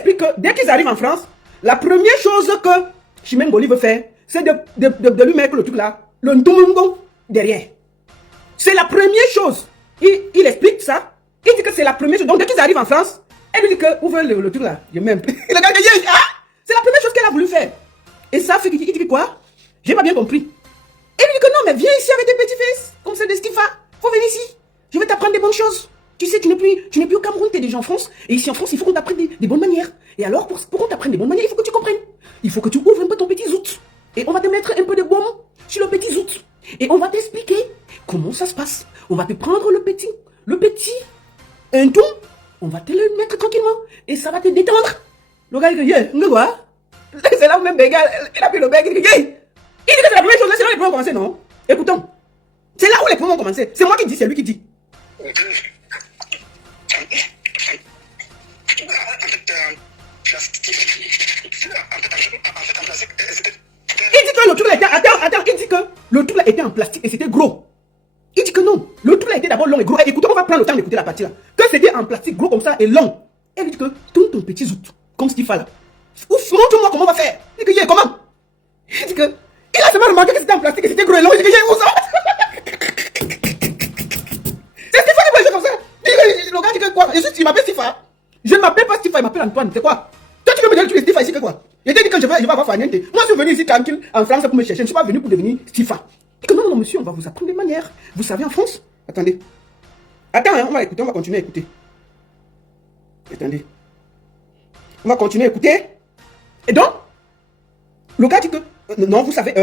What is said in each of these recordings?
explique que dès qu'ils arrivent en France, la première chose que Chimène Goli veut faire, c'est de lui mettre le truc là, le ndoumungo derrière. C'est la première chose. Il explique ça. Il dit que c'est la première chose. Donc dès qu'ils arrivent en France, elle lui dit que, ouvre le truc là. Je m'aime. C'est la première chose qu'elle a voulu faire. Et ça fait qu'il dit quoi? J'ai pas bien compris. Elle lui dit que non, mais viens ici avec tes petits-fils. Comme c'est de Stifa. Faut venir ici. Je vais t'apprendre des bonnes choses. Tu sais, tu n'es plus au Cameroun, tu es déjà en France. Et ici en France, il faut qu'on t'apprenne des bonnes manières. Et alors, pour qu'on t'apprenne des bonnes manières, il faut que tu comprennes. Il faut que tu ouvres un peu ton petit zout. Et on va te mettre un peu de baume sur le petit zout. Et on va t'expliquer comment ça se passe. On va te prendre le petit, un tout. On va te le mettre tranquillement. Et ça va te détendre. Le gars, il dit, quoi? C'est là où même Bégal, il a pris le bec, il dit, il dit que c'est la première chose, c'est là où les problèmes ont commencé, non? Écoutons. C'est là où les problèmes ont commencé. C'est moi qui dis, c'est lui qui dit. Il dit que le truc là était... Attends, il dit que le truc là était en plastique et c'était gros. Il dit que non, le truc là était d'abord long et gros. Et écoutez, on va prendre le temps d'écouter la partie là. Que c'était en plastique gros comme ça et long. Et il dit que tout ton petit zout, comme ce qu'il fait là. Montre-moi comment on va faire. Il dit que comment? Il dit que il a seulement remarqué que c'était en plastique et c'était gros et long. Il dit que où ça? C'est Stifa qui fait comme ça. Le gars dit que quoi? Il m'appelle Stifa. Je ne m'appelle pas Stifa, il m'appelle Antoine. C'est quoi? Toi tu veux me dire que tu es Stifa ici que quoi? Il t'a dit que je vais avoir Faniente. Moi je suis venu ici tranquille en France pour me chercher. Je ne suis pas venu pour devenir Stifa. Il dit que non, monsieur, on va vous apprendre des manières. Vous savez en France? Attendez. Attends, hein, on va écouter, on va continuer à écouter. Attendez. On va continuer à écouter. Et donc, le gars dit que non, vous savez,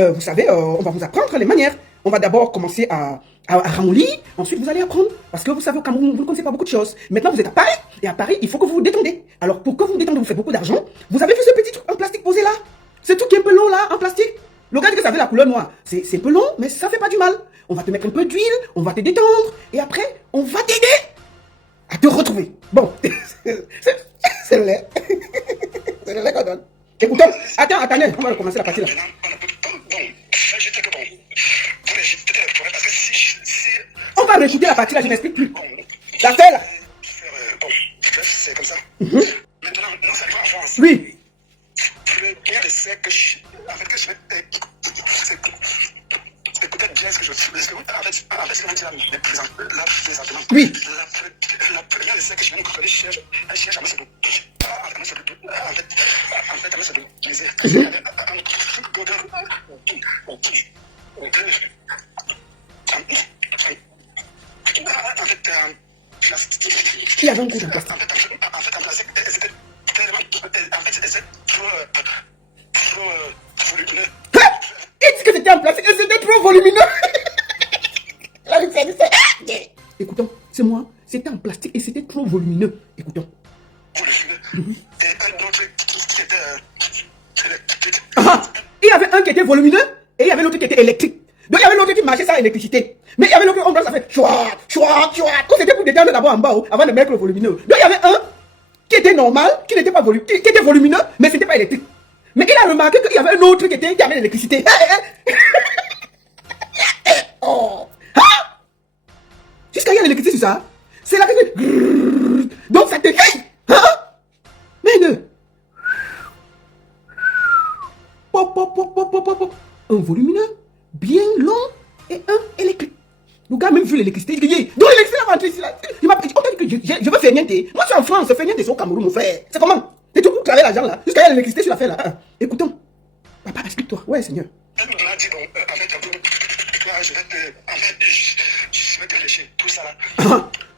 on va vous apprendre les manières. On va d'abord commencer à ramollir, ensuite vous allez apprendre. Parce que vous savez, au Cameroun, vous ne connaissez pas beaucoup de choses. Maintenant, vous êtes à Paris, et à Paris, il faut que vous vous détendez. Alors, pour que vous vous détendez, vous faites beaucoup d'argent. Vous avez vu ce petit truc en plastique posé là? Ce truc qui est un peu long là, en plastique? Le gars dit que ça avait la couleur noire. C'est un peu long, mais ça fait pas du mal. On va te mettre un peu d'huile, on va te détendre, et après, on va t'aider à te retrouver. Bon, c'est le lait. C'est le lait qu'on donne. Écoutons, attendez, on va recommencer la partie là. On va réécouter la partie là, je n'explique plus. La fait là. C'est comme ça. Maintenant, ça arrive en France. Oui. Bien de ce que je... En fait, que je vais... C'est peut-être bien ce que je dis, parce que en fait, ce que vous dites là, présentement. Oui. La première de ce que je viens de contrôler, je cherche à me sauver. En fait, à me sauver. Je disais, il y avait un coup de plastique. En fait, en plastique, c'était tellement... En fait, c'était trop volumineux. Il dit que c'était en plastique et c'était trop volumineux. Là, il dit ça. Écoutons, c'est moi. C'était en plastique et c'était trop volumineux. Écoutons. Volumineux. Et un autre qui était électrique. Il y avait un qui était volumineux et il y avait l'autre qui était électrique. Donc il y avait l'autre qui marchait sans électricité. Mais il y avait l'autre, on doit ça fait chouat. C'était pour détendre d'abord en bas avant de mettre le volumineux. Donc il y avait un qui était normal, qui n'était pas volumineux, qui était volumineux, mais c'était pas électrique. Mais il a remarqué qu'il y avait un autre qui avait l'électricité. Oh. Jusqu'à il y a l'électricité sur ça. C'est là que... Donc ça te fait. Mais ne... Un volumineux, bien long et un électrique. Le gars a même vu l'électricité. Il dit, donc l'électricité va rentrer ici. Il m'a dit, je veux faire niente. Moi je suis en France, faire niente, c'est au Cameroun, mon frère. C'est comment? Et tu travailles l'argent là, jusqu'à il y a l'électricité sur l'affaire là. Écoutons. Papa, explique-toi. Ouais, Seigneur. Elle m'a dit, bon, en fait, je vais te lécher, tout ça là.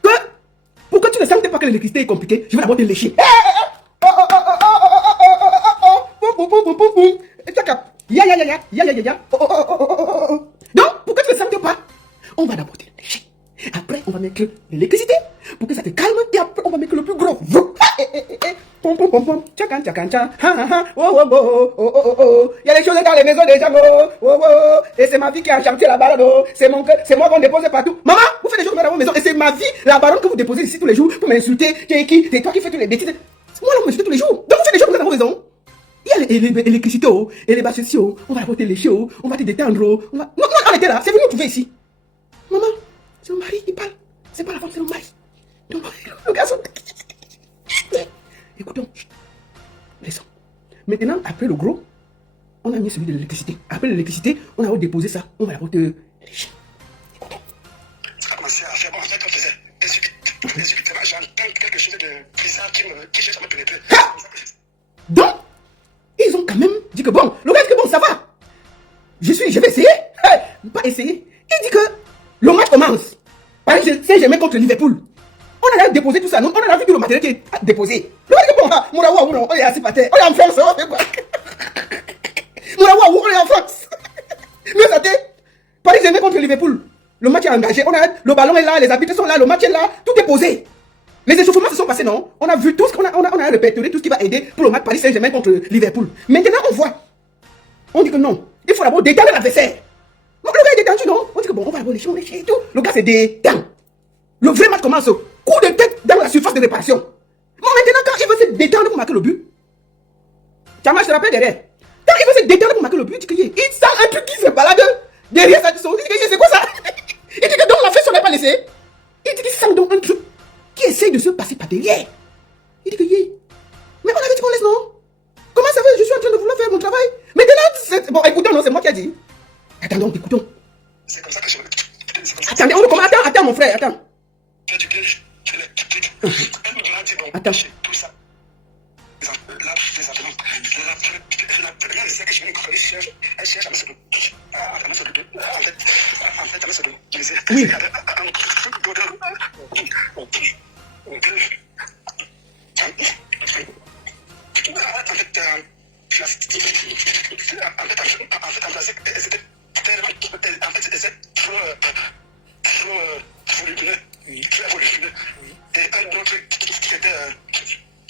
Quoi? Pourquoi tu ne sens pas que l'électricité est compliquée? Je vais d'abord te lécher. Donc, pourquoi tu ne sens pas? On va d'abord te lécher. Après, on va mettre l'électricité pour que ça te calme. Et après, on va mettre le plus gros. Pom pom pom pom, tchakan tchakan tcha, il y a des choses dans les maisons des gens, et c'est ma vie qui a chanté la baronne, c'est moi qu'on dépose partout. Maman, vous faites des choses dans vos maisons, et c'est ma vie, la baronne que vous déposez ici tous les jours pour m'insulter. C'est qui? C'est toi qui fais tous les bêtises. Moi là, vous m'insultez tous les jours. Donc vous faites des choses dans vos maisons. Il y a l'électricité, et les bâches, on va apporter les chiots, on va te détendre. Non, arrêtez là, c'est venu nous trouver ici. Maman, c'est mon mari qui parle. C'est pas la femme, c'est mon mari. Donc, le garçon. Écoutons. Maintenant, après le gros, on a mis celui de l'électricité. Après l'électricité, on a déposé ça. On va d'abord te... Ça a commencé à faire bon. En fait, on faisait subitement, j'entends quelque chose de bizarre qui j'ai jamais pénétré. Donc, ils ont quand même dit que bon, le gars dit que bon, ça va. Je vais essayer. Pas essayer. Il dit que le match commence. Par exemple, Saint-Germain contre Liverpool. On a déposé tout ça. On a vu que le matériel qui est déposé. Le gars dit que bon, Mourawa, on est assis par terre. On est en France. On fait quoi? Mourawa, on est en France. Mais ça t'est. Paris Saint-Germain contre Liverpool. Le match est engagé. Le ballon est là, les arbitres sont là, le match est là. Tout est posé. Les échauffements se sont passés, non? On a vu tout ce qu'on a répertorié, tout ce qui va aider pour le match Paris Saint-Germain contre Liverpool. Maintenant, on voit. On dit que non. Il faut d'abord détendre l'adversaire. Donc, le gars est détendu, non? On dit que bon, on va d'abord les changer et tout. Le gars, c'est détend. Le vrai match commence. Coup de tête dans la surface de réparation. Bon, maintenant, quand il veut se détendre pour marquer le but, Tchama, je te rappelle derrière. Quand il veut se détendre pour marquer le but, il sent un truc qui se balade derrière sa son. Il dit que c'est quoi ça? Il dit que donc la fesse, on n'a pas laissé. Il dit qu'il sent donc un truc qui essaye de se passer par derrière. Il dit que mais on avait dit qu'on laisse, non? Comment ça fait? Je suis en train de vouloir faire mon travail. Maintenant, bon, écoutons, non, c'est moi qui ai dit. Attendons, écoutons. C'est comme ça que je... Attendez, attends, mon frère, attends. Attends. Tout ça. La première c'est que je me connais, elle cherche à me sauver. En fait, à me sauver. Oui. Très volumineux. Et un autre qui était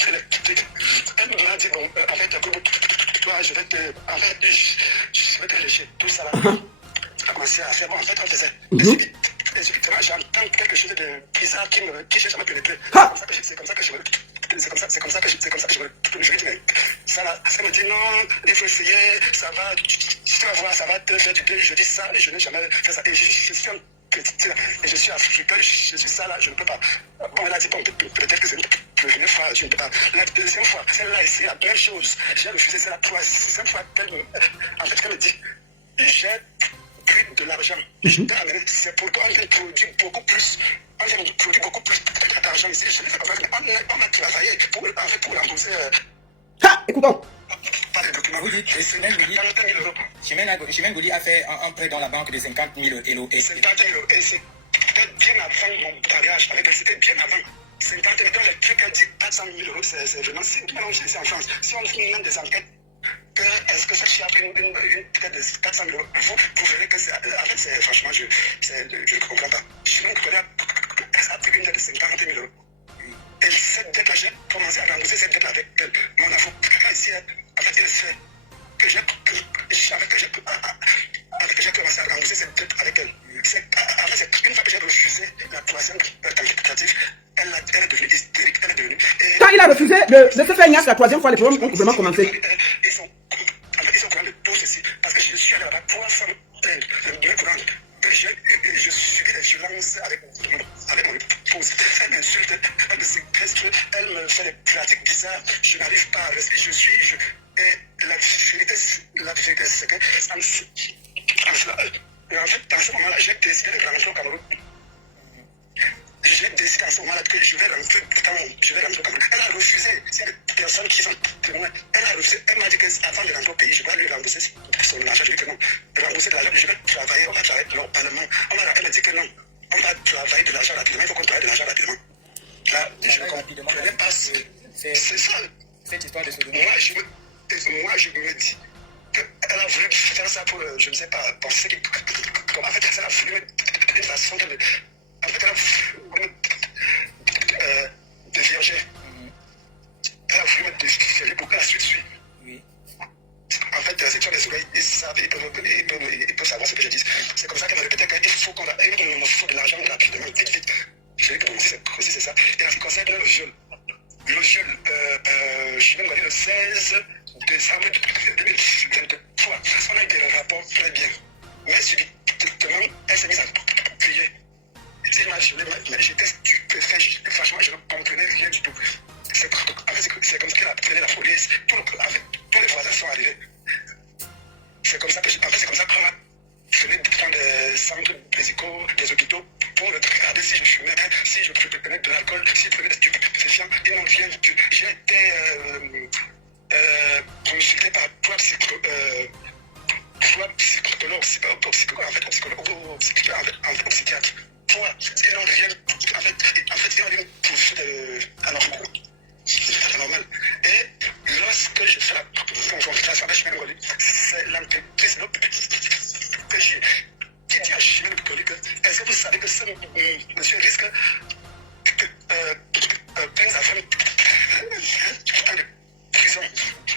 électrique. Elle m'a dit, bon, en fait, toi, je vais te lécher. Tout ça là. Ça a commencé à faire. Bon, en fait, on faisait. Effectivement, j'entends quelque chose de bizarre qui j'ai jamais pénétré. C'est comme ça que je me dis, mais ça là, ça me dit non, il faut essayer, ça va, tu vas voir, ça va te faire du bien. Je dis ça et je n'ai jamais fait ça. Et je suis un petit, et je suis africain, je suis ça là, je ne peux pas. Bon, elle a dit, bon, peut-être que c'est une première fois, je ne peux pas. La deuxième fois, celle-là, c'est la même chose. J'ai refusé, c'est la troisième fois qu'elle me dit, j'ai pris de l'argent. C'est pourquoi on produit beaucoup plus. On produit beaucoup plus d'argent ici. Je ne sais pas, on a travaillé pour rembourser. Écoutons. Pas de documents. Vous dites, Chimène Gouli a fait un prêt dans la banque de 50 000 euros. Et 50 000 euros. Et c'était bien avant mon mariage avec elle. C'était bien avant. 50 000 euros. Le truc a dit 400 000 euros. C'est vraiment si mélangé ici en France. Si on fait même des enquêtes, est-ce que ça fille a une peut-être de 400 000 euros, vous verrez que c'est. En fait, franchement, je ne comprends pas. Chimène Gouli a pris une dette de 50 000 euros. Et cette dette-là, j'ai commencé à rembourser cette dette avec mon avocat ici. En fait, il sait que j'ai commencé à rembourser cette dette avec elle. C'est une fois que j'ai refusé la troisième tentative, elle est devenue hystérique, elle est devenue... Quand il a refusé de se faire ignace la troisième fois, les problèmes ont vraiment commencé. Ils sont au courant de tout ceci, parce que je suis allé là-bas 3 fois, bien courant. Je subis des violences avec mon épouse. Elle m'insulte, elle me séquestre, elle me fait des pratiques bizarres. Je n'arrive pas à rester. Et la vérité, c'est que ça me fait. En fait, dans ce moment-là, j'ai décidé de rentrer au Cameroun. J'ai décidé en ce moment-là que je vais rentrer au Cameroun. Elle a refusé. C'est des personnes qui sont témoins. Elle a refusé. Elle m'a dit qu'avant de rentrer au pays, je dois lui rembourser son argent. Je lui ai dit non. Rembourser de l'argent, je vais travailler. On va travailler normalement. Elle m'a dit que non. On va travailler de l'argent rapidement. Il faut qu'on travaille de l'argent rapidement. Là, je ne comprenais pas. C'est ça. Cette histoire de ce moi, je me dis qu'elle a voulu faire ça pour, je ne sais pas, penser que. En fait, elle a voulu mettre une façon de. En fait, elle a voulu de vierger. Elle a voulu mettre de vierger pour que la suite suit. Oui. En fait, c'est sur les oreilles, ils peuvent savoir ce que je dis. C'est comme ça qu'elle m'a répété qu'il faut qu'on me faut de l'argent rapidement, vite. Je dis que aussi c'est ça. Et en ce qui concerne le viol, je suis même allé le 16 décembre 2023. On a eu des rapports très bien. Mais subitement, elle s'est mise à prier. J'étais stupéfait. Franchement, je ne comprenais rien du tout. c'est comme ça qu'elle a appelé la police. Tous les voisins sont arrivés. C'est comme ça qu'on a fait dans des centres médicaux, des hôpitaux, pour regarder si je fumais, si je prenais de l'alcool, si je prenais des stupéfiants. Et non, j'ai été consulté par trois psychologues, au psychiatre. Pour ils n'ont rien, en fait, ils n'ont rien trouvé anormal. Et lorsque je fais la confrontation avec Chimène Ngoly, c'est l'entreprise que j'ai qui dit à Chimène Ngoly que est-ce que vous savez que ce monsieur risque 15 à 20 ans de prison.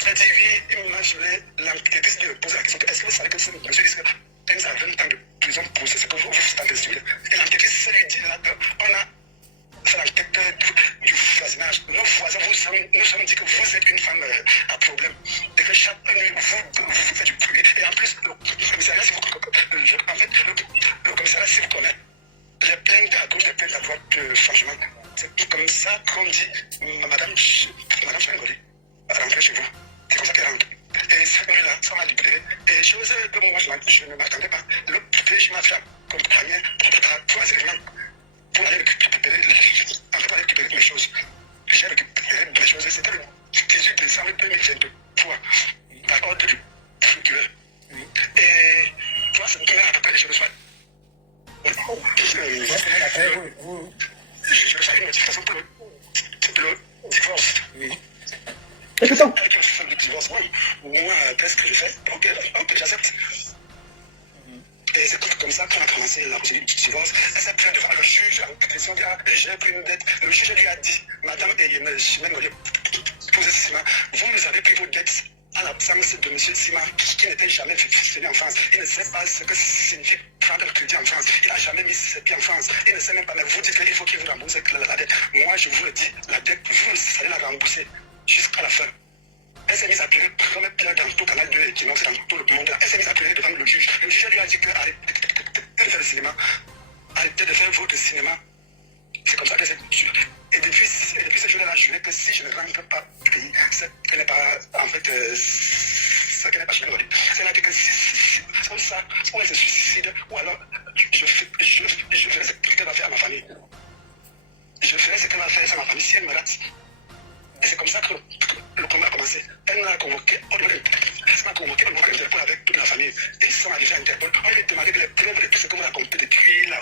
Elle dit oui, imaginez l'entreprise lui pose la question est-ce que vous savez que ce monsieur risque 15 à 20 ans de prison pour ce que vous faites en dessus. Et l'entreprise lui dit là qu'on a fait l'enquête du voisinage. Nos voisins nous sommes dit que vous êtes une femme à problème et que chaque nuit vous faites du bruit. Et en plus, le commissariat, si vous connaissez les plaintes à gauche, les plaintes à droite, franchement, c'est comme ça qu'on dit Madame Chimène Ngoly, rentrez chez vous. C'est comme ça qu'elle rentre. Et cette nuit-là, ça m'a libéré. Et chose que moi, je ne m'attendais pas. Le PJ m'a fait accompagner à 3 éléments pour aller récupérer mes choses. J'ai récupéré mes choses. C'était le 18 décembre 2023, par ordre du procureur. Et toi, c'est une première à peu près, je reçois. Je reçois une notification pour le divorce. Oui. Écoutons. Avec une femme de divorce, moi, qu'est-ce que je fais? Ok, j'accepte. Et c'est comme ça qu'on a commencé la procédure du divorce. Elle s'est plainte devant le juge en question j'ai pris une dette. Le juge lui a dit, Madame Chimène Ngoly, posez Sima, vous nous avez pris vos dettes à l'absence de M. Sima, qui n'était jamais venu en France. Il ne sait pas ce que signifie prendre le crédit en France. Il n'a jamais mis ses pieds en France. Il ne sait même pas, mais vous dites qu'il faut qu'il vous rembourse la dette. Moi, je vous le dis, la dette, vous allez la rembourser jusqu'à la fin. Elle s'est mise à pleurer, comme elle pleure dans tout Canal 2 et qui n'ont c'est dans tout le monde. Elle s'est mise à pleurer devant le juge. Le juge lui a dit que arrêtez de faire le cinéma. Arrêtez de faire votre cinéma. C'est comme ça qu'elle s'est tuée. Et depuis ce jour-là, elle a juré que si je ne rentre pas au pays, ce n'est pas, en fait, ce qu'elle n'est pas Chimène Ngoly. Elle a dit que si comme ça, ou elle se suicide, ou alors je ferai ce qu'elle va faire à ma famille. Je ferai ce qu'elle va faire à ma famille si elle me rate. Et c'est comme ça que le combat a commencé. Elle m'a convoqué au niveau d'Interpol avec toute la famille. Et ils sont arrivés à Interpol. On lui a demandé les preuves de tout ce que vous racontez depuis là.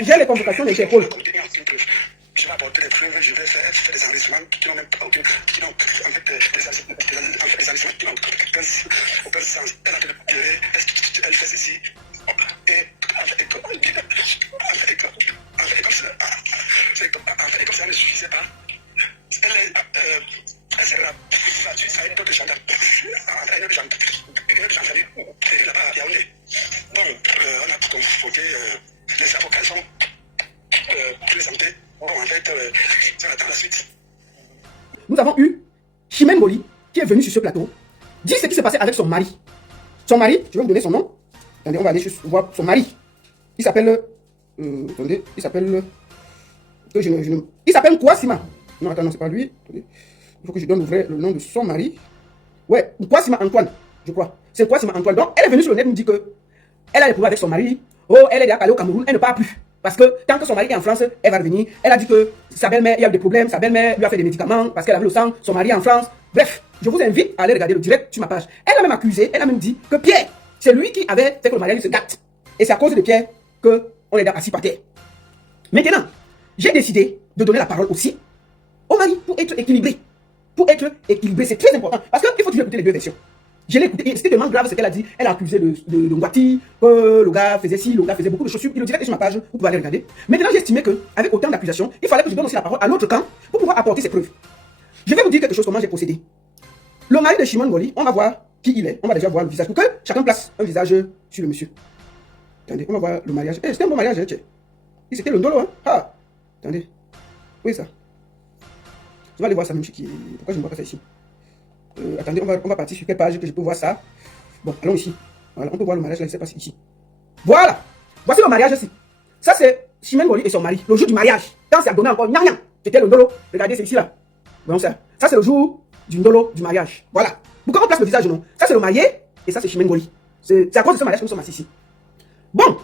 J'ai les convocations d'Interpol. Je vais apporter des preuves, je vais faire des enregistrements qui n'ont même pas aucun, qui n'ont en fait des enregistrements qui n'ont aucun sens. Elle a de pleurer, elle fait ceci. Et comme ça ne suffisait pas. Elle s'est battue à une autre gendarme. Là-bas à Yaoundé. Donc, on a convoqué les avocats sont présentés. Bon, en fait, ça attend la suite. Nous avons eu Chimène Ngoly qui est venue sur ce plateau dire ce qui s'est passé avec son mari. Son mari, je vais vous donner son nom. Attendez, on va aller voir son mari. Il s'appelle. Attendez, il s'appelle. Il s'appelle Kouassima. Non, attends, non, c'est pas lui. Attendez. Il faut que je donne le nom de son mari. Ouais, Kouassima Antoine, je crois. C'est Kouassima Antoine. Donc, elle est venue sur le net, nous dit que elle a des problèmes avec son mari. Oh, elle est déjà allée au Cameroun, elle ne part plus. Parce que tant que son mari est en France, elle va revenir. Elle a dit que sa belle-mère, il y a eu des problèmes. Sa belle-mère lui a fait des médicaments parce qu'elle avait le sang. Son mari est en France. Bref, je vous invite à aller regarder le direct sur ma page. Elle a même accusé, elle a même dit que Pierre, c'est lui qui avait fait que le mariage se gâte. Et c'est à cause de Pierre qu'on est assis par terre. Maintenant, j'ai décidé de donner la parole aussi au mari pour être équilibré. Pour être équilibré, c'est très important. Parce qu'il faut toujours écouter les deux versions. Je l'ai écouté et c'était tellement grave ce qu'elle a dit. Elle a accusé de Ngwati, que le gars faisait ci, le gars faisait beaucoup de choses. Il le direct sur ma page, vous pouvez aller regarder. Maintenant, j'ai estimé qu'avec autant d'accusations, il fallait que je donne aussi la parole à l'autre camp pour pouvoir apporter ses preuves. Je vais vous dire quelque chose, comment j'ai procédé. Le mari de Chimène Ngoly, on va voir qui il est. On va déjà voir le visage pour que chacun place un visage sur le monsieur. Attendez, on va voir le mariage. C'était un bon mariage, hein, c'était le ndolo, hein. Ah, attendez. Où est ça? Je vais aller voir ça même qui. Pourquoi je ne vois pas ça ici? Attendez, on va partir sur quelle page que je peux voir ça. Bon, allons ici. Voilà, on peut voir le mariage là, je sais pas si ici. Voilà. Voici le mariage ici. Ça c'est Chimène Ngoly et son mari. Le jour du mariage. Quand c'est à donner encore, rien. C'était le ndolo. Regardez, c'est ici là. Bon, ça c'est le jour du ndolo, du mariage. Voilà. Pourquoi on place le visage, non? Ça c'est le marié, et ça c'est Chimène Ngoli. C'est à cause de ce mariage que nous sommes assis ici. Bon.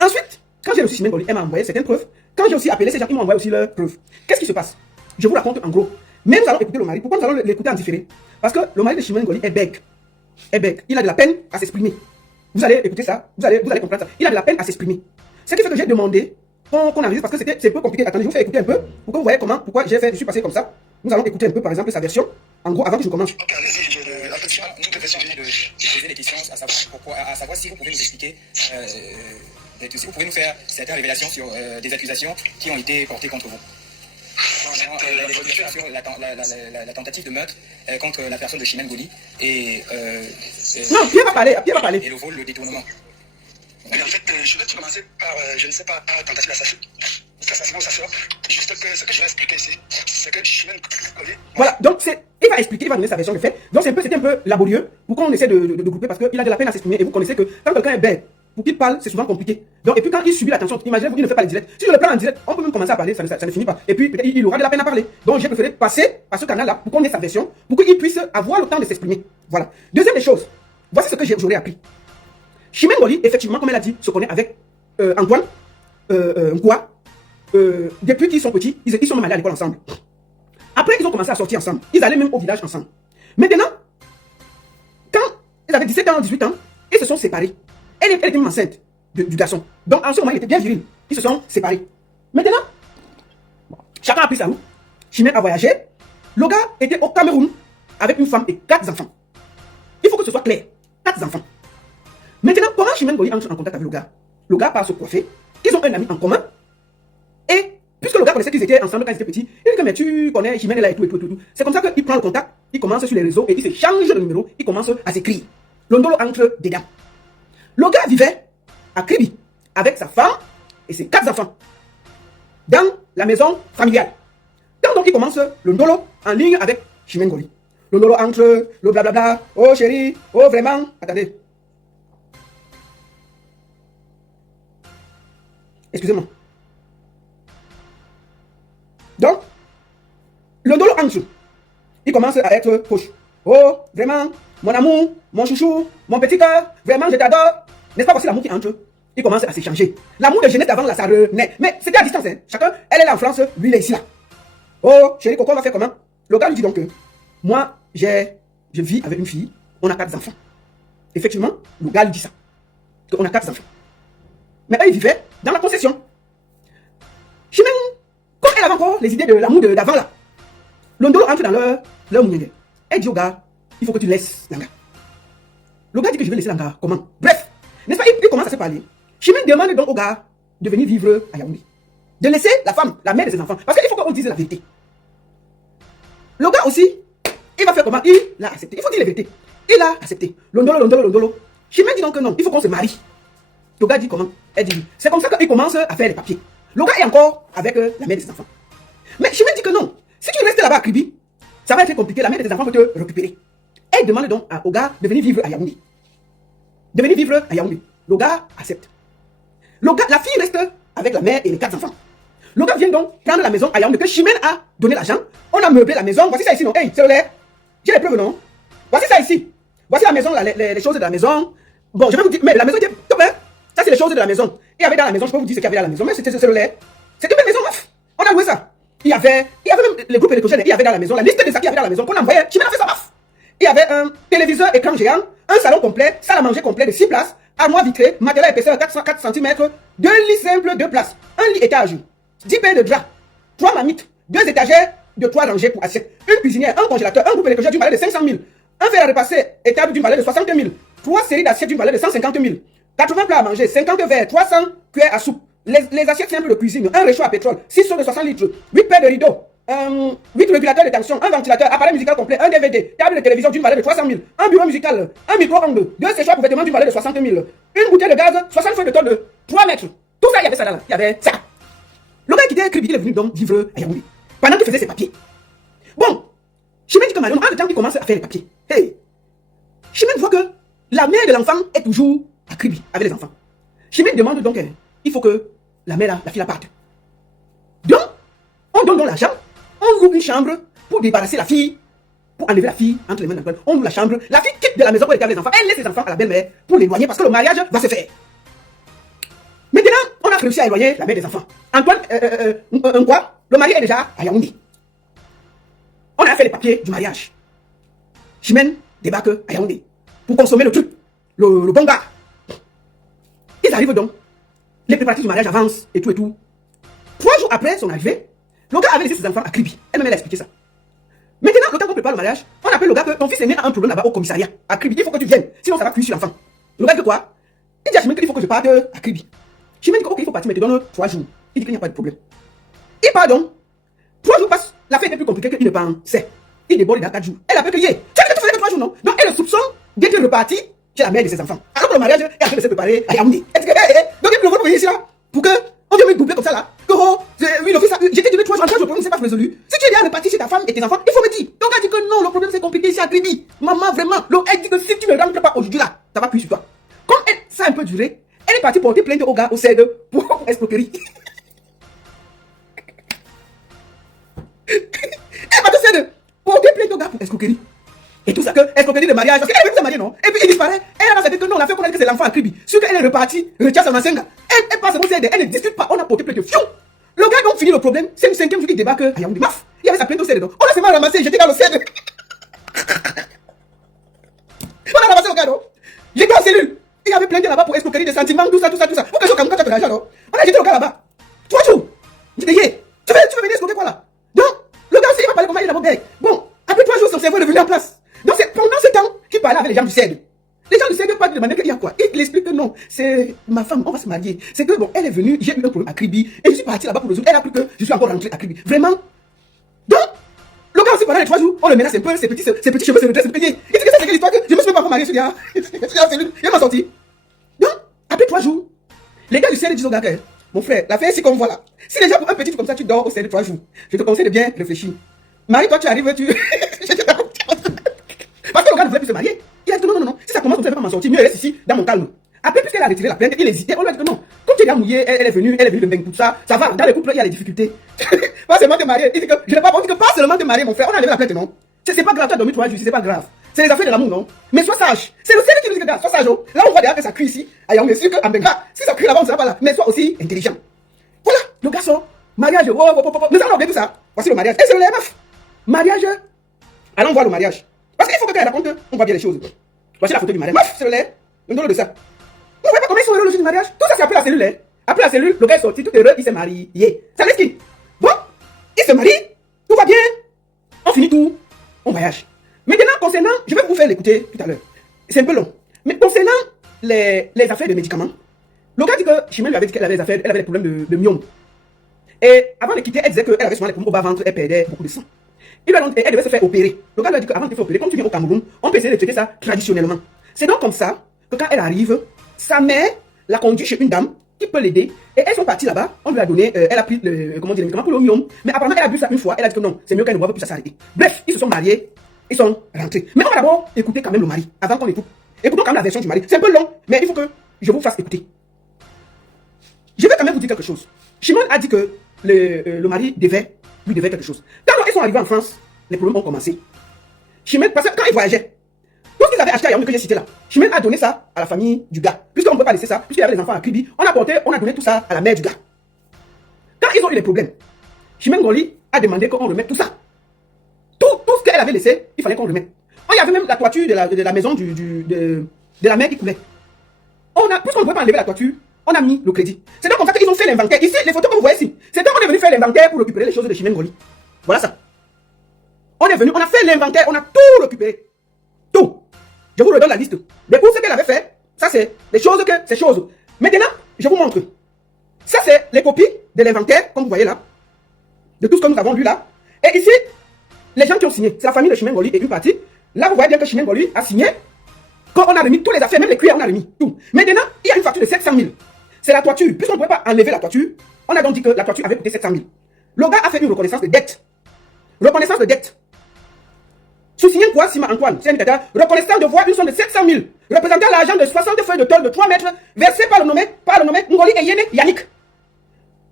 Ensuite, quand j'ai reçu Chimène Ngoli, elle m'a envoyé certaines preuves. Quand j'ai aussi appelé ces gens, ils m'ont envoyé aussi leurs preuves. Qu'est-ce qui se passe? Je vous raconte en gros. Mais nous allons écouter le mari. Pourquoi nous allons l'écouter en différé? Parce que le mari de Chimène Ngoli est bègue. Il a de la peine à s'exprimer. Vous allez écouter ça, vous allez comprendre ça. Il a de la peine à s'exprimer. Ce qui fait que j'ai demandé qu'on analyse parce que c'est un peu compliqué. Attendez, je vous fais écouter un peu pour que vous voyez pourquoi je suis passé comme ça. Nous allons écouter un peu par exemple sa version. En gros, avant que je commence. Ok, allez-y, Nous devons essayer de poser des questions, à savoir si vous pouvez nous expliquer, si vous pouvez nous faire certaines révélations sur des accusations qui ont été portées contre vous. Les accusations sur la tentative de meurtre contre la personne de Chimène Ngoli et Non, Pierre va parler. et le vol, le détournement. Mais en fait, je vais commencer par, je ne sais pas, tentative d'assassinat, ça sort. Juste que ce que je vais expliquer ici, c'est que Chimène Ngoli. Voilà, donc il va expliquer, il va donner sa version de fait. Donc c'était un peu laborieux pour qu'on essaie de grouper parce qu'il a de la peine à s'exprimer. Et vous connaissez que quand quelqu'un est bête, pour qu'il parle, c'est souvent compliqué. Donc, et puis quand il subit l'attention, imaginez-vous, il ne fait pas les directs. Si je le prends en direct, on peut même commencer à parler, ça ne finit pas. Et puis peut-être il aura de la peine à parler. Donc j'ai préféré passer par ce canal-là pour qu'on ait sa version, pour qu'il puisse avoir le temps de s'exprimer. Voilà. Deuxième des choses, voici ce que j'aurais appris. Chimène Ngoli, effectivement, comme elle a dit, se connaît avec Antoine Nkwa. Depuis qu'ils sont petits, ils sont même allés à l'école ensemble. Après, ils ont commencé à sortir ensemble. Ils allaient même au village ensemble. Maintenant, quand ils avaient 17 ans, 18 ans, ils se sont séparés. Elle était même enceinte du garçon. Donc en ce moment, il était bien viril. Ils se sont séparés. Maintenant, chacun a pris sa route. Chimène a voyagé. Le gars était au Cameroun avec une femme et 4 enfants. Il faut que ce soit clair. 4 enfants. Maintenant, comment Chimène Ngoli entre en contact avec le gars? Le gars part se coiffer. Ils ont un ami en commun. Et puisque le gars connaissait qu'ils étaient ensemble quand ils étaient petits, il dit que mais tu connais Chimène là et tout. C'est comme ça qu'il prend le contact, il commence sur les réseaux et il se change de numéro, il commence à s'écrire. L'ondolo entre dedans. Le gars vivait à Kribi avec sa femme et ses 4 enfants dans la maison familiale. Quand donc il commence le ndolo en ligne avec Chimène Ngoli. Le ndolo entre le blablabla, oh chérie, oh vraiment, attendez. Excusez-moi. Donc, le ndolo en dessous, il commence à être proche. Oh, vraiment, mon amour, mon chouchou, mon petit cœur, vraiment, je t'adore. N'est-ce pas, voici l'amour qui entre? Il commence à s'échanger. L'amour de jeunesse d'avant, là, ça renaît. Mais c'était à distance, hein. Chacun, elle est là en France, lui, il est ici, là. Oh, chérie, Coco, on va faire comment? Le gars lui dit donc que, moi, je vis avec une fille, on a 4 enfants. Effectivement, le gars lui dit ça. Qu'on a 4 enfants. Mais eux, ils vivaient dans la concession. Chimène, comme elle avait encore les idées de l'amour d'avant, là, le ndolo entre dans leur mounière. Elle dit au gars, il faut que tu laisses l'anga. Le gars dit que je vais laisser l'anga. Comment? Bref, n'est-ce pas, il commence à se parler. Chimène demande donc au gars de venir vivre à Yaoundé. De laisser la femme, la mère de ses enfants. Parce qu'il faut qu'on dise la vérité. Le gars aussi, il va faire comment? Il a accepté. Il faut dire la vérité. Il a accepté. L'ondolo. Chimène dit donc que non, il faut qu'on se marie. Le gars dit comment? Elle dit, c'est comme ça qu'il commence à faire les papiers. Le gars est encore avec la mère de ses enfants. Mais Chimène dit que non. Si tu restes là-bas à Kribi, ça va être compliqué. La mère de tes enfants peut te récupérer. Elle demande donc au gars de venir vivre à Yaoundé. Le gars accepte. La fille reste avec la mère et les 4 enfants. Le gars vient donc prendre la maison à Yaoundé que Chimène a donné l'argent. On a meublé la maison. Voici ça ici, non? Hey, c'est le lait. J'ai les preuves, non? Voici ça ici. Voici la maison, les choses de la maison. Bon, je vais vous dire, mais la maison était top, hein? Ça, c'est les choses de la maison. Il y avait dans la maison, je peux vous dire ce qu'il y avait dans la maison, mais c'est le lait. C'est une belle maison, meuf. On a loué ça. Il y avait même les groupes électrogènes, il y avait dans la maison, la liste de ça qu'il y avait dans la maison qu'on envoyait. Chimène a fait ça, meuf. Il y avait un téléviseur écran géant, un salon complet, salle à manger complet de 6 places, armoire vitrée, matelas épaisseur 4 cm, 2 lits simples, 2 places, un lit étage, 10 paires de draps, 3 marmites, 2 étagères de 3 rangées pour assiettes, une cuisinière, un congélateur, un groupe électrogène d'une valeur de 500 000, un fer à repasser étable d'une valeur de 60 000, 3 séries d'assiettes d'une valeur de 150 000, 80 plats à manger, 50 verres, 300 cuillères à soupe, les assiettes simples de cuisine, un réchaud à pétrole, 6 seaux de 60 litres, 8 paires de rideaux, 8 régulateurs de tension, un ventilateur, appareil musical complet, un DVD, table de télévision d'une valeur de 300 000, un bureau musical, un micro-ondes, 2 séchoirs pour vêtements d'une valeur de 60 000, une bouteille de gaz, 60 feuilles de tonne de 3 mètres. Tout ça, il y avait ça là. Il y avait ça. Le gars qui était écrit, il est venu donc vivre à Yaoundé pendant qu'il faisait ses papiers. Bon, Chimène dit que maintenant, en temps qu'il commence à faire les papiers, hey, Chimène voit que la mère de l'enfant est toujours à Kribi avec les enfants. Chimène demande donc, il faut que la mère, la fille la parte. Donc, on donne donc l'argent, on loue une chambre pour débarrasser la fille, pour enlever la fille entre les mains d'Antoine. On ouvre la chambre, la fille quitte de la maison pour établir les enfants. Elle laisse les enfants à la belle-mère pour l'éloigner parce que le mariage va se faire. Maintenant, on a réussi à éloigner la mère des enfants. Antoine, quoi? Le mari est déjà à Yaoundé. On a fait les papiers du mariage. Chimène débarque à Yaoundé pour consommer le truc, le bon gars. Ils arrivent donc. Les préparatifs du mariage avancent et tout et tout. 3 jours après son arrivée, le gars avait laissé ses enfants à Kribi. Elle-même elle a expliqué ça. Maintenant, le temps qu'on prépare le mariage, on appelle le gars que ton fils est né à un problème là-bas au commissariat. À Kribi, il faut que tu viennes. Sinon, ça va cuire sur l'enfant. Le gars dit quoi? Il dit à Chimène qu'il faut que je parte à Kribi. Chimène dit ok, il faut partir, mais te donne 3 jours. Il dit qu'il n'y a pas de problème. Il part donc. 3 jours passent. La fête est plus compliquée qu'il ne pensait. Il déborde dans 4 jours. Elle a fait que hier. Tu as dit que tu faisais que 3 jours, non? Donc, elle le soupçonne d'être reparti chez la mère de ses enfants. Alors que le mariage est en train de se préparer à Yaoundé. Donc, il faut venir ici là pour que on vienne me doubler comme ça là. Que oui, le fils, j'étais dit 3 jours, le problème c'est pas résolu. Si tu es déjà reparti chez ta femme et tes enfants, il faut me dire. Donc, elle dit que non, le problème c'est compliqué ici à Kribi. Maman, vraiment. Donc, elle dit que si tu ne rentres pas aujourd'hui là, ça va plus sur toi. Comme ça a un peu duré, elle est partie porter plainte au gars au CED pour escroquerie. Elle va te faire porter plainte au gars pour escroquerie. Et tout ça, que escroquerie de mariage, parce qu'elle est venue se marier, non? Et puis il disparaît. Elle a dit que non, on a fait connaître que c'est l'enfant à Kribi. Sûr qu'elle est repartie, retient son ancien gars. Elle passe au CED, elle ne discute pas, on a porté plainte. Fiou! Le gars donc finit le problème, c'est une 5e jour qu'il débarque à Yaoundé. Maf! Il y avait sa plainte au CED, donc. On a seulement ramassé, j'étais dans le CED. On a ramassé le gars, non? J'étais en cellule. Il y avait plainte là-bas pour escroquerie de sentiments, tout ça. Pour que je comme quand tu as de l'argent, non? On a jeté le gars là-bas. 3 jours. J'ai dit, tu veux venir escroquer quoi là? Donc, le gars aussi, il va parler comment il est d'abord. Bon, après 3 jours, son cerveau est revenu en place. Donc, c'est pendant ce temps qu'il parlait avec les gens du CED. Les gens du CED parlent de manière qu'il y a quoi? Il explique que non, c'est ma femme, on va se marier. C'est que bon, elle est venue, j'ai eu un problème à Kribi, et je suis parti là-bas pour résoudre. Elle a cru que je suis encore rentré à Kribi. Vraiment? Donc, le gars aussi pendant les 3 jours, on le menace un peu, ses petits cheveux se redressent, ses petits pieds. Il dit que ça, c'est l'histoire que je me suis même pas encore marié, je suis là. Je suis dans la cellule, il m'a sorti. Donc, après 3 jours, les gars du CED disent au gars que, mon frère, la fête, c'est comme voilà. Si déjà pour un petit truc comme ça, tu dors au CED 3 jours, je te conseille de bien réfléchir. Marie, toi, tu arrives, parce que le gars ne voulait plus se marier. Il a dit que non. Si ça commence comme ça, je vais pas m'en sortir. Mieux, elle reste ici, dans mon calme. Après, puisqu'elle a retiré la plainte, il hésitait. On lui a dit que non. Comme tu es déjà mouillé, elle est venue de bain pour ça. Ça va. Dans les couples, il y a des difficultés. Pas seulement te marier. Il dit que je n'ai pas dit que pas seulement te marier, mon frère. On a enlevé la plainte, non? C'est pas grave, tu as dormi 3 jours, c'est pas grave. C'est les affaires de l'amour, non? Mais sois sage. C'est le CED qui nous dit que gars, sois sage. Là, on voit déjà que ça crie ici. Aïe, on est sûr qu'en Benga, si ça crie là-bas, on sera pas là. Mais sois aussi intelligent. Voilà. Le garçon, mariage. Nous allons oublier tout ça. Voici le mariage. Et c'est le meuf. Mariage. Allons voir le mariage. Parce qu'il faut que tu racontes, on voit bien les choses. Voici la photo du mariage. Meuf, c'est le lait. On donne de ça. Vous voyez pas comment ils sont heureux le jour du mariage? Tout ça, c'est après la cellule. Après la cellule, le gars est sorti, tout heureux, il s'est marié. Ça laisse qui? Bon, il se marie, tout va bien. On finit tout, on voyage. Maintenant, concernant, je vais vous faire l'écouter tout à l'heure. C'est un peu long. Mais concernant les affaires de médicaments, le gars dit que Chimène lui avait dit qu'elle avait des affaires, elle avait des problèmes de myome. Et avant de quitter, elle disait qu'elle avait souvent des problèmes au bas-ventre, elle perdait beaucoup de sang. Elle devait se faire opérer. Le gars lui a dit qu'avant de se faire opérer, comme tu viens au Cameroun, on peut essayer de traiter ça traditionnellement. C'est donc comme ça que quand elle arrive, sa mère l'a conduit chez une dame qui peut l'aider. Et elles sont parties là-bas, on lui a donné, elle a pris le médicament pour le myome. Mais apparemment, elle a bu ça une fois, elle a dit que non, c'est mieux qu'elle ne boive plus, ça s'arrêter. Bref, ils se sont mariés, ils sont rentrés. Mais on va d'abord écouter quand même le mari, avant qu'on écoute. Écoutons quand même la version du mari. C'est un peu long, mais il faut que je vous fasse écouter. Je vais quand même vous dire quelque chose. Chimène a dit que le mari lui devait quelque chose. Quand ils sont arrivés en France, les problèmes ont commencé. Chimène, parce que quand ils voyageaient, tout ce qu'ils avaient acheté à Yaoundé que j'ai cité là, Chimène a donné ça à la famille du gars. Puisqu'on ne peut pas laisser ça, puisqu'il y avait les enfants à Kribi, on a donné tout ça à la mère du gars. Quand ils ont eu des problèmes, Chimène Ngoli a demandé qu'on remette tout ça. Tout ce qu'elle avait laissé, il fallait qu'on remette. Il y avait même la toiture de la maison de la mère qui coulait. Puisqu'on ne pouvait pas enlever la toiture, on a mis le crédit. C'est donc comme ça qu'ils ont fait l'inventaire. Ici, les photos que vous voyez ici, c'est donc on est venu faire l'inventaire pour récupérer les choses de Chimène Ngoli. Voilà ça. On est venu, on a fait l'inventaire, on a tout récupéré. Tout. Je vous redonne la liste. Des courses qu'elle avait fait, ça c'est des choses que ces choses. Maintenant, je vous montre. Ça c'est les copies de l'inventaire, comme vous voyez là. De tout ce que nous avons lu là. Et ici, les gens qui ont signé, c'est la famille de Chimène Ngoli et une partie. Là, vous voyez bien que Chimène Ngoli a signé. Quand on a remis toutes les affaires, même les cuillères, on a remis tout. Maintenant, il y a une facture de 700 000. C'est la toiture. Puisqu'on ne pouvait pas enlever la toiture, on a donc dit que la toiture avait coûté 700 000. Le gars a fait une reconnaissance de dette. Reconnaissance de dette. Sous-signé quoi, Sima Antoine, c'est un indicateur reconnaissant de voir une somme de 700 000, représentant l'argent de 60 feuilles de tôle de 3 mètres, versé par le nommé Ngoli et Yene Yannick.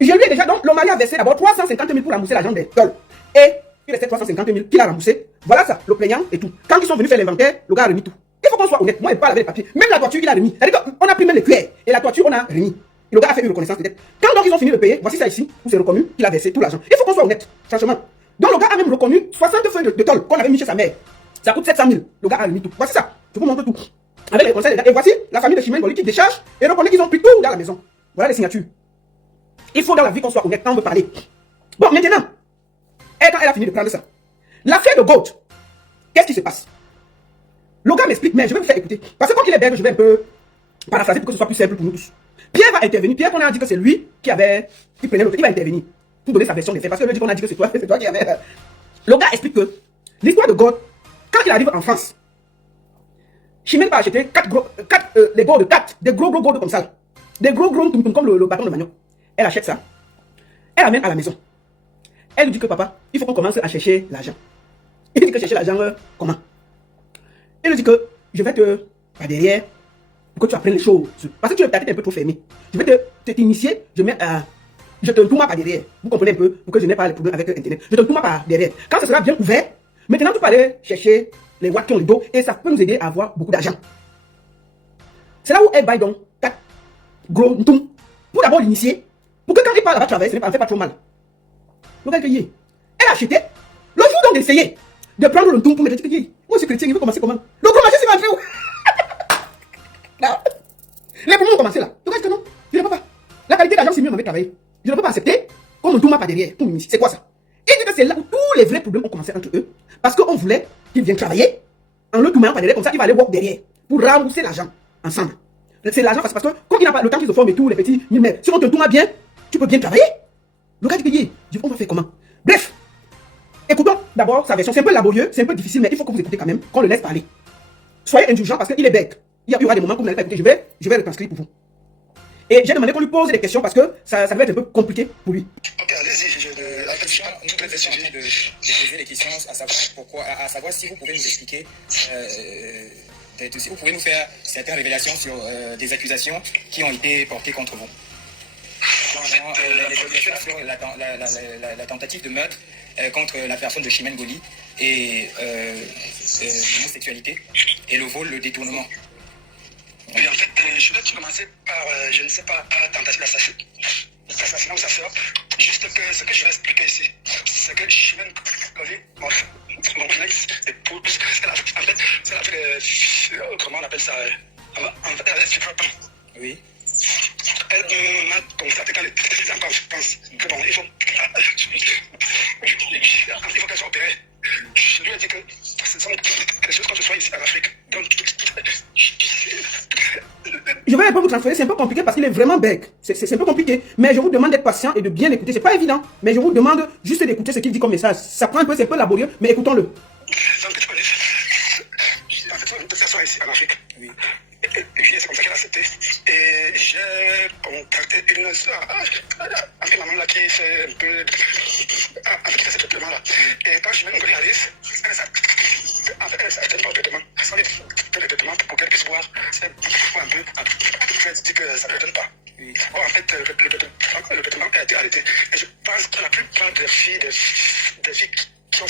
Je lui ai déjà donc, le mari a versé d'abord 350 000 pour rembourser l'argent des tôles. Et il restait 350 000 qu'il a remboursé. Voilà ça, le plaignant et tout. Quand ils sont venus faire l'inventaire, le gars a remis tout. Il faut qu'on soit honnête. Moi, il parle avec les papiers. Même la toiture, il a remis. C'est-à-dire qu'on a pris même les cuillères. Et la toiture, on a remis. Et le gars a fait une reconnaissance de dette. Quand donc ils ont fini de payer, voici ça ici, où c'est reconnu qu'il a versé tout l'argent. Il faut qu'on soit honnête, franchement. Donc le gars a même reconnu 60 feuilles de tôle qu'on avait mis chez sa mère. Ça coûte 700 000. Le gars a remis tout. Voici ça. Je vous montre tout. Avec les conseils des gars. Et voici la famille de Chimène Boli qui décharge et reconnaît qu'ils ont pris tout dans la maison. Voilà les signatures. Il faut dans la vie qu'on soit honnête quand on veut parler. Bon, maintenant, quand elle a fini de prendre ça, l'affaire de Goat, qu'est-ce qui se passe? Le gars m'explique, mais je vais vous faire écouter. Parce que comme il est belge, je vais un peu paraphraser pour que ce soit plus simple pour nous tous. Pierre va intervenir. Pierre, qu'on a dit que c'est lui qui prenait l'autre. Il va intervenir pour donner sa version des faits. Parce que lui dit qu'on a dit que c'est toi qui avais. Le gars explique que l'histoire de God, quand il arrive en France, Chimène va acheter les gourdes de 4, des gros gourdes comme ça. Des gros comme le bâton de manioc. Elle achète ça. Elle amène à la maison. Elle lui dit que papa, il faut qu'on commence à chercher l'argent. Il dit que chercher l'argent, comment? Il lui dit que je vais par derrière, pour que tu apprennes les choses. Parce que tu es peut-être un peu trop fermé. Je vais t'initier, je te tourne par derrière. Vous comprenez un peu, pour que je n'ai pas les problèmes avec Internet. Je te tourne par derrière. Quand ce sera bien ouvert, maintenant tu peux aller chercher les watts qui ont le dos et ça peut nous aider à avoir beaucoup d'argent. C'est là où elle baille donc 4 gros ntoum pour d'abord l'initier, pour que quand il part là-bas travailler, ça ne fait pas trop mal. Le gars qui elle a acheté, le jour donc d'essayer de prendre le ntoum pour mettre dit, moi je suis chrétien, il veut commencer comment? Le gros marché c'est vendu où? Les poumons ont commencé là. Le gars dit que non, je ne peux pas. La qualité d'argent c'est mieux, on avait travaillé. Je ne peux pas accepter qu'on me tourne par derrière pour m'initier. C'est quoi ça? Il dit que c'est là où tous les vrais problèmes ont commencé entre eux. Parce qu'on voulait qu'il vienne travailler en le tournant par derrière, comme ça il va aller walk derrière pour rembourser l'argent ensemble. C'est l'argent parce que comme il n'a pas le temps qu'ils se forment et tout, les petits, mais si on te tourne bien, tu peux bien travailler. Le gars dit on va faire comment? Bref, écoutons d'abord sa version. C'est un peu laborieux, c'est un peu difficile, mais il faut que vous écoutez quand même, qu'on le laisse parler. Soyez indulgents parce qu'il est bête. Il y aura des moments que vous n'allez pas écouter. Je vais retranscrire pour vous. Et j'ai demandé qu'on lui pose des questions parce que ça va être un peu compliqué pour lui. Ok, allez-y. Nous sommes en train de poser des questions à savoir si vous pouvez nous expliquer, si vous pouvez nous faire certaines révélations sur des accusations qui ont été portées contre vous. Les accusations sur la tentative de meurtre contre la personne de Chimène Boli et l'homosexualité et le vol, le détournement. Oui, en fait, je vais commencer par, je ne sais pas, tentative d'assassinat ou sa sœur. Juste que ce que je vais expliquer ici, c'est que Chimène Boli, mon ex-épouse, elle a fait, comment on appelle ça, en fait, elle a fait. Oui. Elle m'a constaté quand elle était encore en France que bon, il faut qu'elle soit opérée. Je lui ai dit que ce sont des choses comme ce soit ici en Afrique. Donc, je vais un peu vous transférer, c'est un peu compliqué parce qu'il est vraiment bec. C'est un peu compliqué, mais je vous demande d'être patient et de bien écouter. C'est pas évident, mais je vous demande juste d'écouter ce qu'il dit comme message. Ça prend un peu, c'est un peu laborieux, mais écoutons-le. Sans que tu connaisses. En fait, une personne ici en Afrique. Oui. Et c'est comme ça qu'elle a accepté. Et j'ai contacté une soeur, en fait, maman là qui fait un peu. En fait, qui fait ce traitement-là. Et quand je me suis arrive, elle s'achète pas le traitement. Sans le traitement pour qu'elle puisse voir. C'est un peu. Elle dit que ça ne lui donne pas. Oui. Or, en fait, le traitement a été arrêté. Et je pense que la plupart des filles qui ont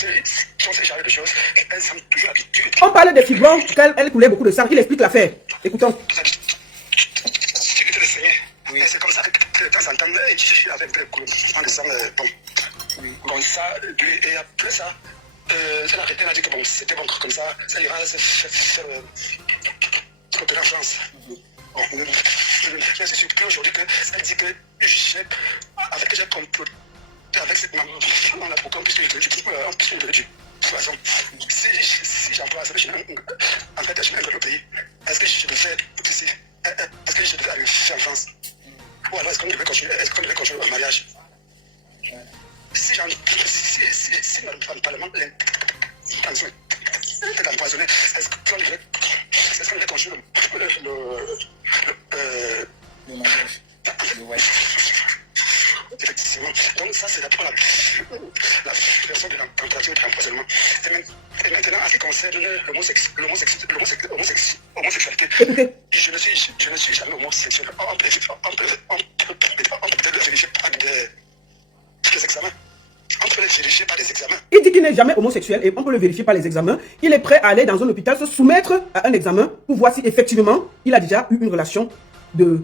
ces genres de choses, elles sont toujours habituées. On parle des fibromes, qu'elle coulait beaucoup de sang. Il explique l'affaire. Écoutons. Oui. C'est comme ça que de temps en temps, je suis avec des coulements de sang. Bon. Oui. Bon, ça, et après ça, c'est l'arrêté, elle a dit que bon, c'était bon comme ça ira se faire opérer en France. Bon, je suis surpris aujourd'hui qu'elle dit que j'ai comploté avec cette maman-là pour qu'on puisse le dire. De toute façon, si j'emploie ça, en fait, je suis dans le pays. Est-ce que je devais faire ici? Est-ce que je devais aller faire en France? Ou alors est-ce qu'on devait continuer le mariage? Si le Parlement l'intention était d'empoisonner, est-ce qu'on devait continuer le mariage? Effectivement. Donc ça, c'est d'abord la version de l'empoisonnement et de l'empoisonnement. Et maintenant, en ce qui concerne l'homosexualité, je ne suis jamais homosexuel. On peut peut-être le vérifier par des examens. On peut le vérifier par des examens. Il dit qu'il n'est jamais homosexuel et on peut le vérifier par les examens. Il est prêt à aller dans un hôpital se soumettre à un examen pour voir si effectivement il a déjà eu une relation de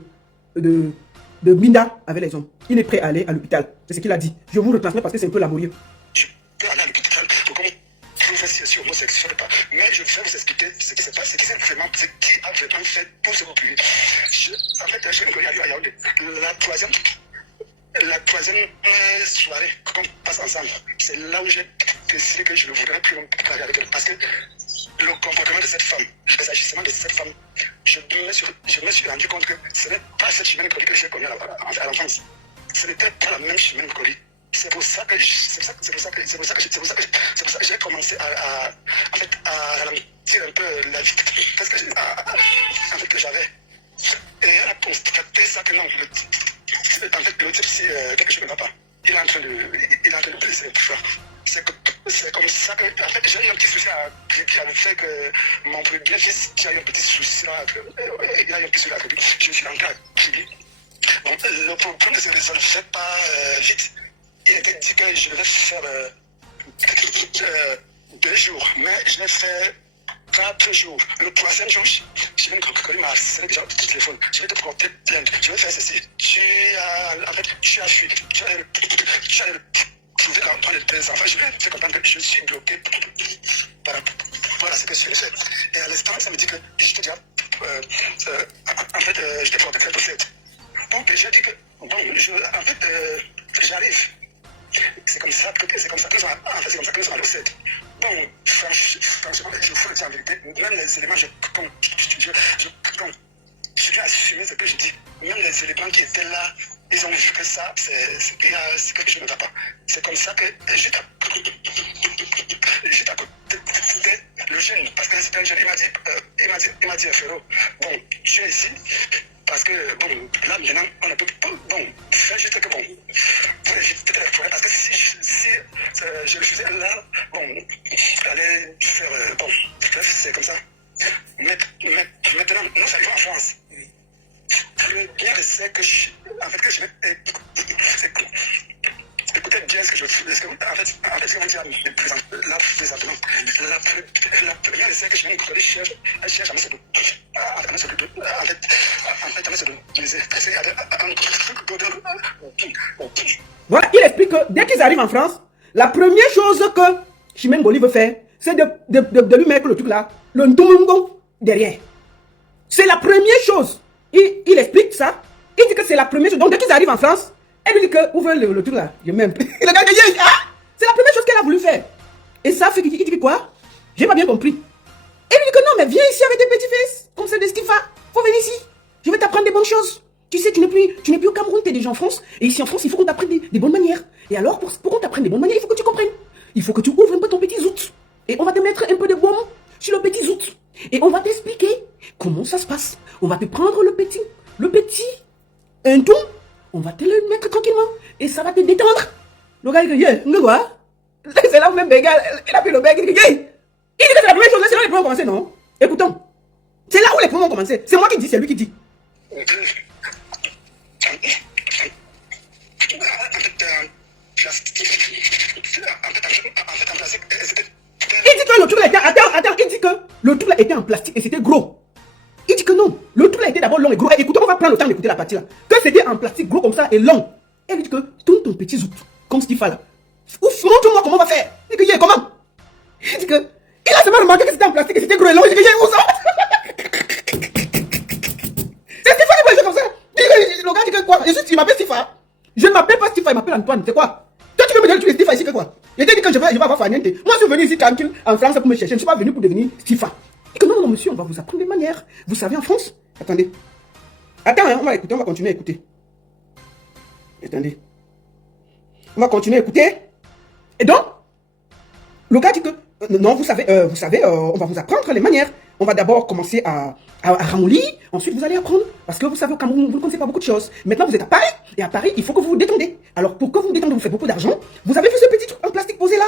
Minda avec les hommes. Il est prêt à aller à l'hôpital. C'est ce qu'il a dit. Je vous retransmets parce que c'est un peu laborieux. Je peux aller à l'hôpital pour qu'on trouve si je suis homosexuel ou pas. Mais je vais vous expliquer ce qui se passe, ce qui a vraiment fait pour ce public. En fait, je suis à Yaoundé. La troisième soirée qu'on passe ensemble, c'est là où j'ai décidé que je ne voudrais plus parler avec elle. Parce que le comportement de cette femme, les agissements de cette femme, je me suis rendu compte que ce n'est pas cette chimène Koli que j'ai connue à l'enfance. Ce n'était pas la même chimène Koli. C'est pour ça que j'ai commencé à ralentir un peu la vie que j'avais. Et elle a constaté ça que non. En fait, le type, si quelque chose ne va pas, il est en train de blesser tout ça. C'est comme ça que, en fait, j'ai eu un petit souci qui avait fait que mon premier fils, qui a eu un petit souci là, il a eu un petit souci là, je suis rentré à Kibi. Bon, le problème ne se résolvait pas vite. Il était dit que je devais faire 2 jours, mais je l'ai fait 4 jours. Le 3e jour, j'ai une colis m'a harcelé déjà au téléphone. Je vais te porter plainte. Je vais faire ceci. En fait, je suis à fuir. Tu as le trouver dans les enfants. Je vais faire comprendre que je suis bloqué par rapport à ce que je fais. Et à l'instant, ça me dit que je te dis, en fait, je te porte très possible. Donc, j'ai dit que, bon, en fait, j'arrive. C'est comme ça que nous sommes à l'OCED. Bon, franchement, je vous le dis en vérité, même les éléments, je viens assumer ce que je dis. Même les éléments qui étaient là, ils ont vu que ça, c'est quelque chose ne va pas. C'est comme ça que juste à côté, le jeune, parce que c'est un jeune, il m'a dit, Ferro, bon, tu es ici. Parce que, bon, là, maintenant, on ne peut pas, bon, faire juste que, bon, pour éviter les problèmes, parce que si je refusais là, bon, aller faire, bon, bref, c'est comme ça. Maintenant, nous arrivons en France. Le bien c'est que en fait, que je vais écoutez bien ce que je fais. En fait, ce qu'on dit à mes présentement, la première c'est que je viens de chercher à me séduire. En fait, à me séduire. Parce qu'il y a un truc de... Voilà, il explique que dès qu'ils arrivent en France, la première chose que Chimène Goli veut faire, c'est de lui mettre le truc là, le ndoumongong derrière. C'est la première chose. Il explique ça. Il dit que c'est la première chose. Donc dès qu'ils arrivent en France, elle lui dit que ouvre le truc là. Je m'aime. C'est la première chose qu'elle a voulu faire. Et ça fait qu'il dit quoi? J'ai pas bien compris. Elle lui dit que non, mais viens ici avec tes petits-fils. Comme c'est de Stifa. Faut venir ici. Je vais t'apprendre des bonnes choses. Tu sais, tu n'es plus au Cameroun, tu es déjà en France. Et ici en France, il faut qu'on t'apprenne des bonnes manières. Et alors, pour qu'on t'apprenne des bonnes manières, il faut que tu comprennes. Il faut que tu ouvres un peu ton petit zout. Et on va te mettre un peu de baume sur le petit zout. Et on va t'expliquer comment ça se passe. On va te prendre le petit tout. On va te le mettre tranquillement. Et ça va te détendre. Le gars, il dit, quoi? C'est là où même Bégal, il a pris le bec, il dit, il dit que c'est la première chose, c'est là où les problèmes ont commencé, non? Écoutons. C'est là où les problèmes ont commencé. C'est moi qui dis, c'est lui qui dit. Il dit que le truc là était... Attends, il dit que le truc là était en plastique et c'était gros. Il dit que non, le truc là était d'abord long et gros. Et écoutez, on va prendre le temps d'écouter la partie là. Que c'était en plastique gros comme ça et long. Et il dit que tourne ton petit zout, comme ce qu'il fait là. Ouf, montre-moi comment on va faire. Il dit que comment? Il dit que il a seulement remarqué que c'était en plastique et c'était gros et long. Il dit que où ça? C'est Stifa qui fait comme ça. Le gars dit que quoi? Il m'appelle Stifa. Je ne m'appelle pas Stifa, il m'appelle Antoine. C'est quoi? Toi, tu veux me dire que tu es Stifa ici que quoi? Il t'a dit que je vais avoir Faniente. Moi, je suis venu ici tranquille en France pour me chercher. Je ne suis pas venu pour devenir Stifa. Et que non, monsieur, on va vous apprendre des manières. Vous savez, en France. Attendez. Attends, hein, on va écouter, on va continuer à écouter. Attendez. On va continuer à écouter. Et donc, le gars dit que non, vous savez, on va vous apprendre les manières. On va d'abord commencer à ramollir, ensuite vous allez apprendre. Parce que vous savez, au Cameroun, vous ne connaissez pas beaucoup de choses. Maintenant, vous êtes à Paris, et à Paris, il faut que vous vous détendez. Alors, pour que vous vous détendez, vous faites beaucoup d'argent. Vous avez vu ce petit truc en plastique posé là?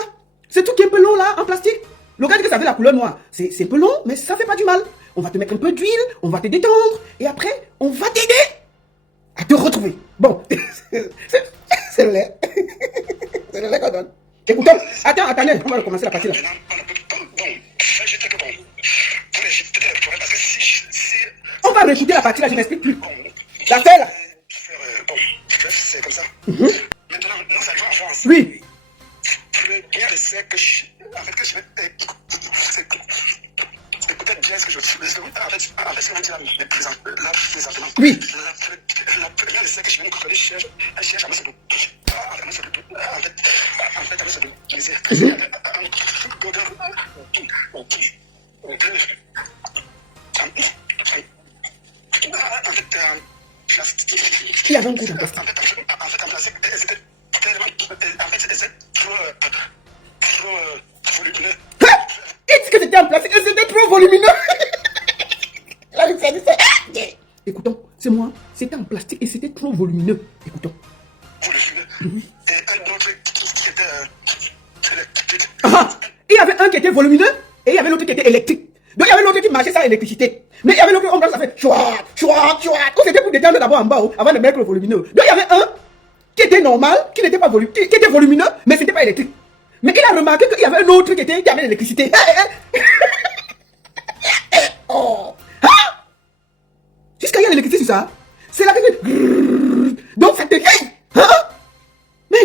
Ce truc qui est un peu long là, en plastique. Le gars dit que ça avait la couleur noire. C'est un peu long, mais ça fait pas du mal. On va te mettre un peu d'huile, on va te détendre, et après, on va t'aider à te retrouver. Bon, c'est vrai. C'est le lait qu'on donne. Écoutons. Attendez, on va recommencer la partie là. Maintenant, on ne peut pas. Bon, ça, j'étais que bon. Pour les parce que si. On va réécouter la partie là, je m'explique plus. Bon. La fait là. Bon, c'est comme ça. Maintenant, nous arrivons en France. Oui. Rien de ce que je. En fait, que je vais. C'est peut-être bien ce que je veux. En fait, ce que je veux dire là, présentement. Oui. Rien de ce que je viens de contrôler, je cherche à me sauver. En fait, à me sauver. Je disais. Il y avait un coup de plastique. En fait, c'était tellement. En fait, c'était trop volumineux. Il dit que c'était en plastique et c'était trop volumineux. Là, il dit ça. Écoutons, c'est moi. C'était en plastique et c'était trop volumineux. Écoutons. Volumineux. Et un autre qui était électrique. Il y avait un qui était volumineux et il y avait l'autre qui était électrique. Donc il y avait l'autre qui marchait sans électricité. Mais il y avait l'autre qui ça fait chouat. C'était pour détendre d'abord en bas avant de mettre le volumineux. Donc il y avait un qui était normal, qui n'était pas volumineux, qui était volumineux, mais c'était pas électrique. Mais il a remarqué qu'il y avait un autre qui avait l'électricité. Oh. Jusqu'à il y a l'électricité sur ça. C'est la que. Donc ça te. Mais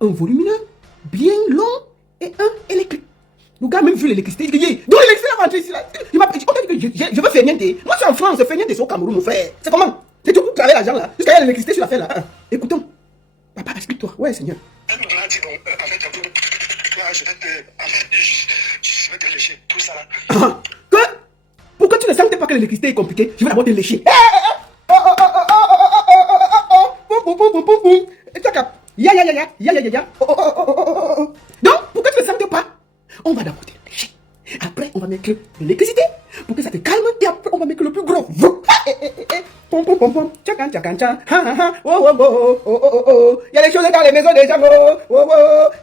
un volumineux, bien long et un électrique. Le gars a même vu l'électricité. Il dit, donc l'électricité va rentrer ici. Il m'a dit, je veux faire niente. Moi, je suis en France, je fais niente, c'est au Cameroun, mon frère. C'est comment? C'est tout pour travailler l'argent là. Jusqu'à il y a l'électricité sur la fête là. Écoutons. Papa, explique-toi. Ouais, Seigneur. Elle me dit, bon, en fait, je vais te lécher tout ça là. Que? Pourquoi tu ne sens pas que l'électricité est compliquée? Je vais d'abord te lécher. Donc, pourquoi tu ne sens pas? On va d'abord te lécher. Après, on va mettre l'électricité pour que ça te calme. Et après, on va mettre le plus gros. Il y a des choses dans les maisons des gens.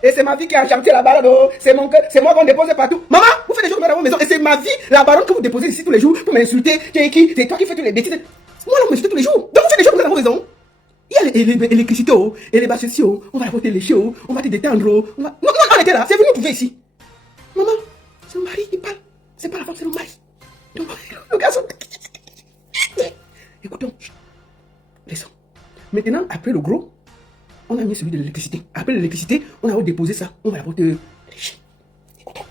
Et c'est ma vie qui a chanté la baronne. C'est moi qu'on dépose partout. Maman, vous faites des choses dans vos maisons. Et c'est ma vie, la baronne que vous déposez ici tous les jours pour m'insulter. C'est toi qui fais tous les bêtises. Moi, là, on m'insulte tous les jours. Donc, vous faites des choses dans vos maisons. Il y a l'électricité, et les bâches, on va te lécher, on va te détendre. Non, on était là. C'est venu trouver ici. Maman, c'est le mari qui parle. C'est pas la femme, c'est le mari. Donc, le garçon. Écoutons. Laissons. Maintenant, après le gros, on a mis celui de l'électricité. Après l'électricité, on a déposé ça. On va l'apporter lécher. Écoutons.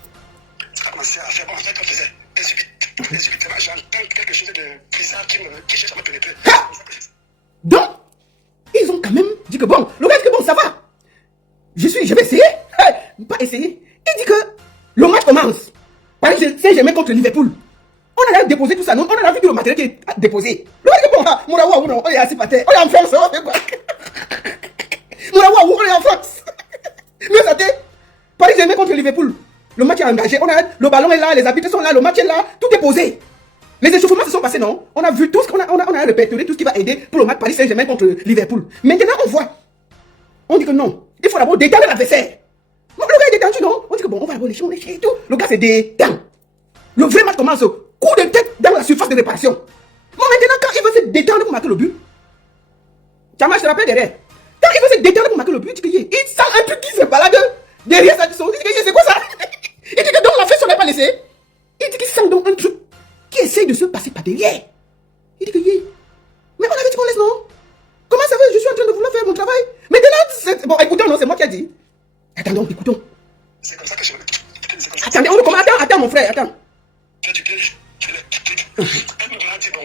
Ça a commencé à faire bon. En fait, on faisait subitement, j'entends quelque chose de bizarre qui cherche à me pénétrer. Donc, ils ont quand même dit que bon, le gars dit que bon, ça va. Je vais essayer. Pas essayer. Il dit que le match commence. Par exemple, Saint-Germain contre Liverpool. On a déposé tout ça, non? On a vu tout le matériel qui est déposé. Le gars dit que bon, Mourawa, on est assis par terre. On est en France, on fait quoi? Mourawa, on est en France. Mais ça t'est. Paris Saint-Germain contre Liverpool. Le match est engagé. Le ballon est là, les arbitres sont là, le match est là. Tout est posé. Les échauffements se sont passés, non? On a vu tout ce qu'on a répertorié, tout ce qui va aider pour le match Paris Saint-Germain contre Liverpool. Maintenant, on voit. On dit que non. Il faut d'abord détendre l'adversaire. Le gars est détendu, non? On dit que bon, on va d'abord lécher et tout. Le gars se détend. Le vrai match commence. Coup de tête dans la surface de réparation. Bon, maintenant, quand il veut se détendre pour marquer le but, Chama, je te rappelle derrière. Quand il veut se détendre pour marquer le but, il sent un truc qui se balade derrière sa maison. Il dit que c'est quoi ça? Il dit que donc la fesse, on n'a pas laissé. Il dit qu'il sent donc un truc qui essaye de se passer par derrière. Il dit que mais on avait dit qu'on laisse, non? Comment ça va? Je suis en train de vouloir faire mon travail. Maintenant, bon, écoutons, non, c'est moi qui ai dit. Attendons, écoutons. C'est comme ça que je. Attendez, on commence. Attends, mon frère, attends.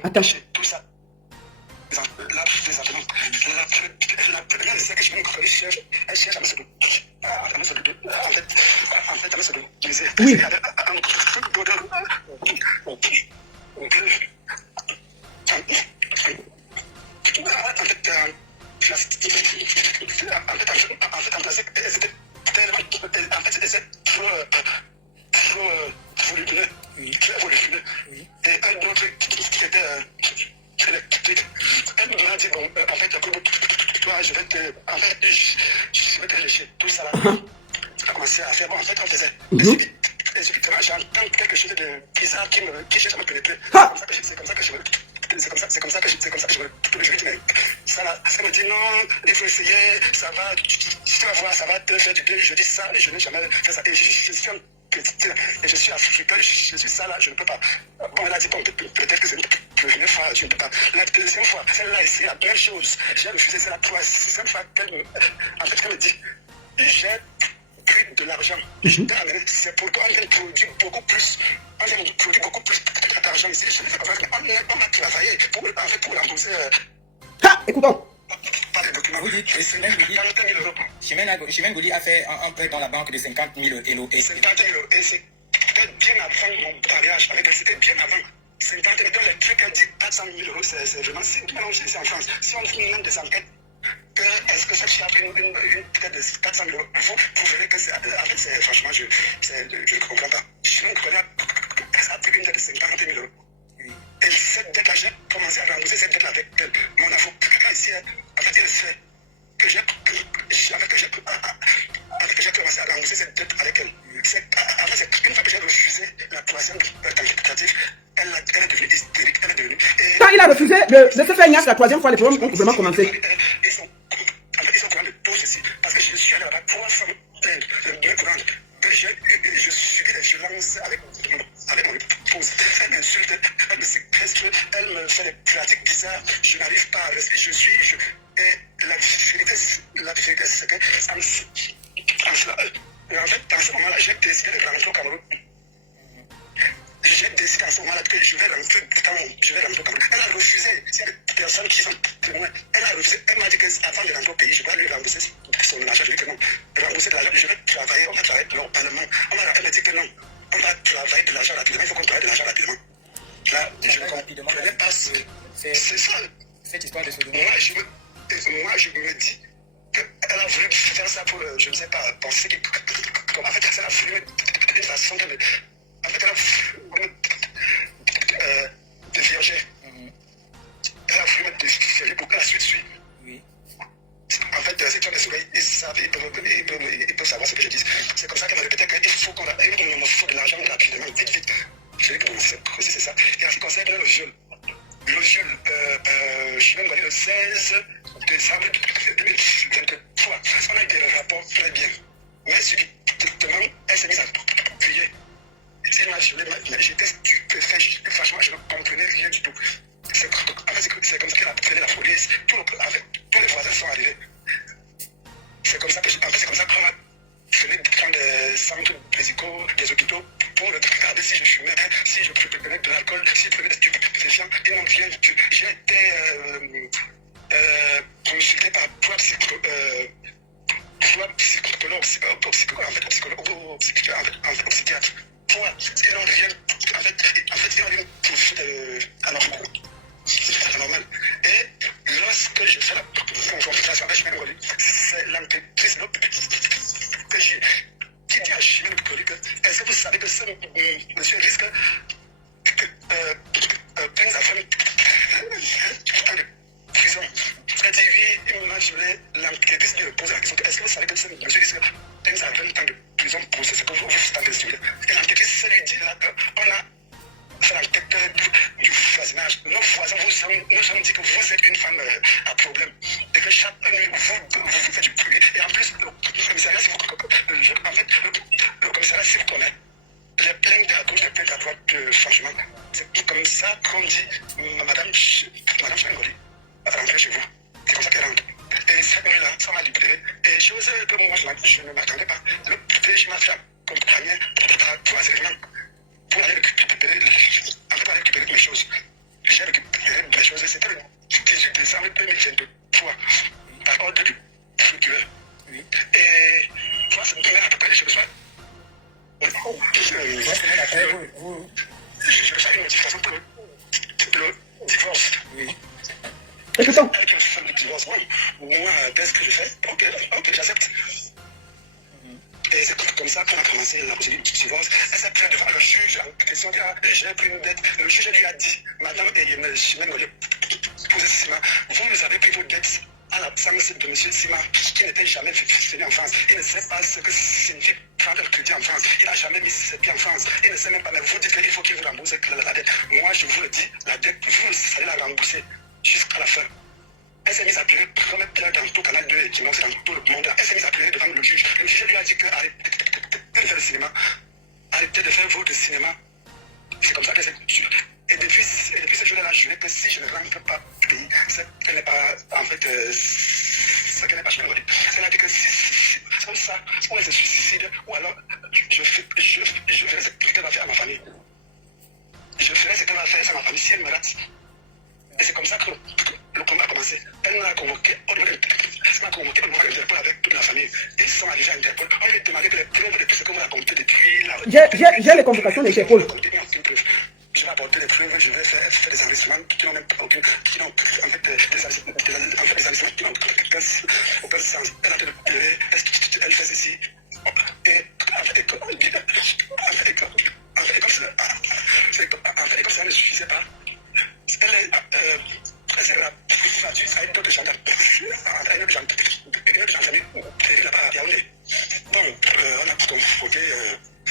Attends. Tout ça. Là, présentement, la première c'est que je viens de contrôler, elle cherche à me sauver. En fait, à me sauver. Oui. Et un autre qui était électrique. Elle m'a dit, bon, en fait, toi, je vais te lécher tout ça là. Ça a commencé à faire, bon, en fait, on faisait subitement, j'entends quelque chose de bizarre qui cherche à me pénétrer. C'est comme ça que je veux. c'est comme ça que je lui dis, mais ça là, elle me dit non, il faut essayer, ça va, tu vas voir, ça va te faire du bien. Je dis ça et je n'ai jamais fait ça. Et je suis un petit, et je suis africain, je suis ça là, je ne peux pas. Bon, elle a dit, bon, peut-être que c'est une première fois, je ne peux pas. La deuxième fois, celle-là, c'est la même chose. J'ai refusé, c'est la troisième fois qu'elle me dit, j'ai pris de l'argent. C'est pourquoi on produit beaucoup plus. On produit beaucoup plus d'argent ici. On a travaillé pour rembourser. Ha, écoutons. Pas de documents. Vous dites, Chimène Gouli a fait un prêt dans la banque de 50 000 euros. Et 50 000 euros. Et c'était bien avant mon mariage avec elle. C'était bien avant. 50 000 euros. Les trucs, elle dit 400 000 euros. C'est vraiment. C'est en France. Si on fait même des enquêtes, est-ce que cette fille a pris une peut-être de 400 000 euros, vous verrez que c'est. En fait, franchement, je ne comprends pas. Chimène Gouli a pris une dette de 50 000 euros. Et cette dette-là, j'ai commencé à rembourser cette dette avec elle. Mon avocat ici, en fait, il sait que j'ai commencé à rembourser cette dette avec elle. En fait, c'est une fois que j'ai refusé la troisième tentative, elle est devenue hystérique, elle est devenue. Quand il a refusé de se faire ignace la troisième fois, les problèmes ont vraiment commencé. Ils sont au courant de tout ceci. Parce que je suis allé là-bas 300 bien courant. Je subis des violences avec mon épouse. Elle m'insulte, elle me séquestre, elle me fait des pratiques bizarres. Je n'arrive pas à rester. Et la vérité, c'est que ça me en fait, dans ce moment-là, j'ai décidé de rentrer au Cameroun. J'ai décidé en ce moment-là que je vais rentrer au Cameroun. Elle a refusé. C'est des personnes qui sont témoins. Elle a refusé. Elle m'a dit qu'avant de rentrer au pays, je dois lui rembourser son argent. Je lui ai dit non. Rembourser de l'argent, je vais travailler. On va travailler localement. Elle m'a dit que non. On va travailler de l'argent rapidement. Il faut qu'on travaille de l'argent rapidement. Là, je ne comprenais pas. C'est ça. Cette histoire de Sodome. Moi, je me dis qu'elle a voulu faire ça pour, je ne sais pas, penser que. En fait, elle a voulu une façon de. En fait, elle a voulu de vierger. Elle a voulu mettre de vierger pour que la suite suit. Oui. En fait, ces gens de soleil, ils peuvent savoir ce que je dis. C'est comme ça qu'elle m'a répété qu'il faut qu'on me faut de l'argent rapidement, vite. Je dis que c'est ça. Et en ce qui concerne le viol, Chimène Gouli le 16 décembre 2023, on a eu des rapports très bien. Mais subitement, elle s'est mise à prier. J'étais stupéfait, franchement, je ne comprenais rien du tout. C'est comme ça qu'elle a appelé la police, tous les voisins sont arrivés. C'est comme ça qu'on a fait dans des centres médicaux, des hôpitaux, pour regarder si je fumais, si je prenais de l'alcool, si je prenais des stupéfiants. Et non, j'ai été consulté par trois psychologues, ou psychiatre. Pour ils n'ont rien, en fait, ils ont une position anormale. Et lorsque je fais la confrontation avec Chimène Gouli, c'est l'entreprise que j'ai qui dit à Chimène Gouli que est-ce que vous savez que ce monsieur risque plein d'affaires de prison. Elle dit oui, l'entreprise lui pose la question est-ce que vous savez que ce monsieur risque plein d'affaires de prison pour ce que vous tentez de suivre. Et l'entreprise lui dit là qu'on a fait l'enquête du voisinage. Nos voisins nous ont dit que vous êtes une femme à problème et que chaque nuit vous faites du bruit. Et en plus, le commissariat, si vous connaissez, les plaintes à gauche, les plaintes à droite, franchement, c'est comme ça qu'on dit Madame Chimène Gouli, rentrez chez vous. C'est comme ça qu'elle rentre. Et cette nuit-là, ça m'a libéré. Et chose que moi, je ne m'attendais pas. Le PJ m'a fait accompagner à 3 éléments pour aller récupérer mes choses. J'ai récupéré mes choses. C'était le 18 décembre 2023, par ordre du procureur. Oui. Et 3 semaines après, je reçois une notification pour le divorce. Oui. Écoutons. Avec le divorce, moi, qu'est-ce que je fais? Ok, j'accepte. Et c'est comme ça qu'on a commencé la procédure du divorce. Elle s'est plainte devant le juge en question. J'ai pris une dette. Le juge lui a dit, Madame Chimène Gouli, vous nous avez pris vos dettes à l'absence de M. Sima, qui n'était jamais venu en France. Il ne sait pas ce que signifie prendre le crédit en France. Il n'a jamais mis ses pieds en France. Il ne sait même pas, mais vous dites qu'il faut qu'il vous rembourse la dette. Moi, je vous le dis, la dette, vous allez la rembourser jusqu'à la fin. Elle s'est mise à pleurer comme elle dans tout Canal 2 et qui dans tout le monde. Elle s'est mise à pleurer devant le juge. Le juge lui a dit que arrêtez de faire le cinéma. Arrêtez de faire votre cinéma. C'est comme ça qu'elle s'est tuée. Et depuis ce jour-là, elle a juré que si je ne rentre pas au pays, qu'elle n'est pas, en fait, qu'elle n'est pas chez moi. Elle a dit que si comme ça, ou elle se suicide, ou alors je ferai ce qu'elle va faire à ma famille. Je ferai ce qu'elle va faire à ma famille si elle me rate. Et c'est comme ça que le combat a commencé. Elle m'a convoqué au moment d'Interpol avec toute la famille. Ils sont arrivés à Interpol. On lui a demandé que les preuves de tout ce que vous racontez depuis la... J'ai les convocations d'Interpol. Je vais apporter les preuves, je vais faire des enregistrements qui n'ont même aucune... qui n'ont en fait des enregistrements qui n'ont aucun sens. Elle a fait le pleurer, elle fait ceci. Et comme ça ne suffisait pas. Elle s'est battue à une autre gendarme. À une autre gendarmerie. Et là-bas à Yaoundé. Donc, on a convoqué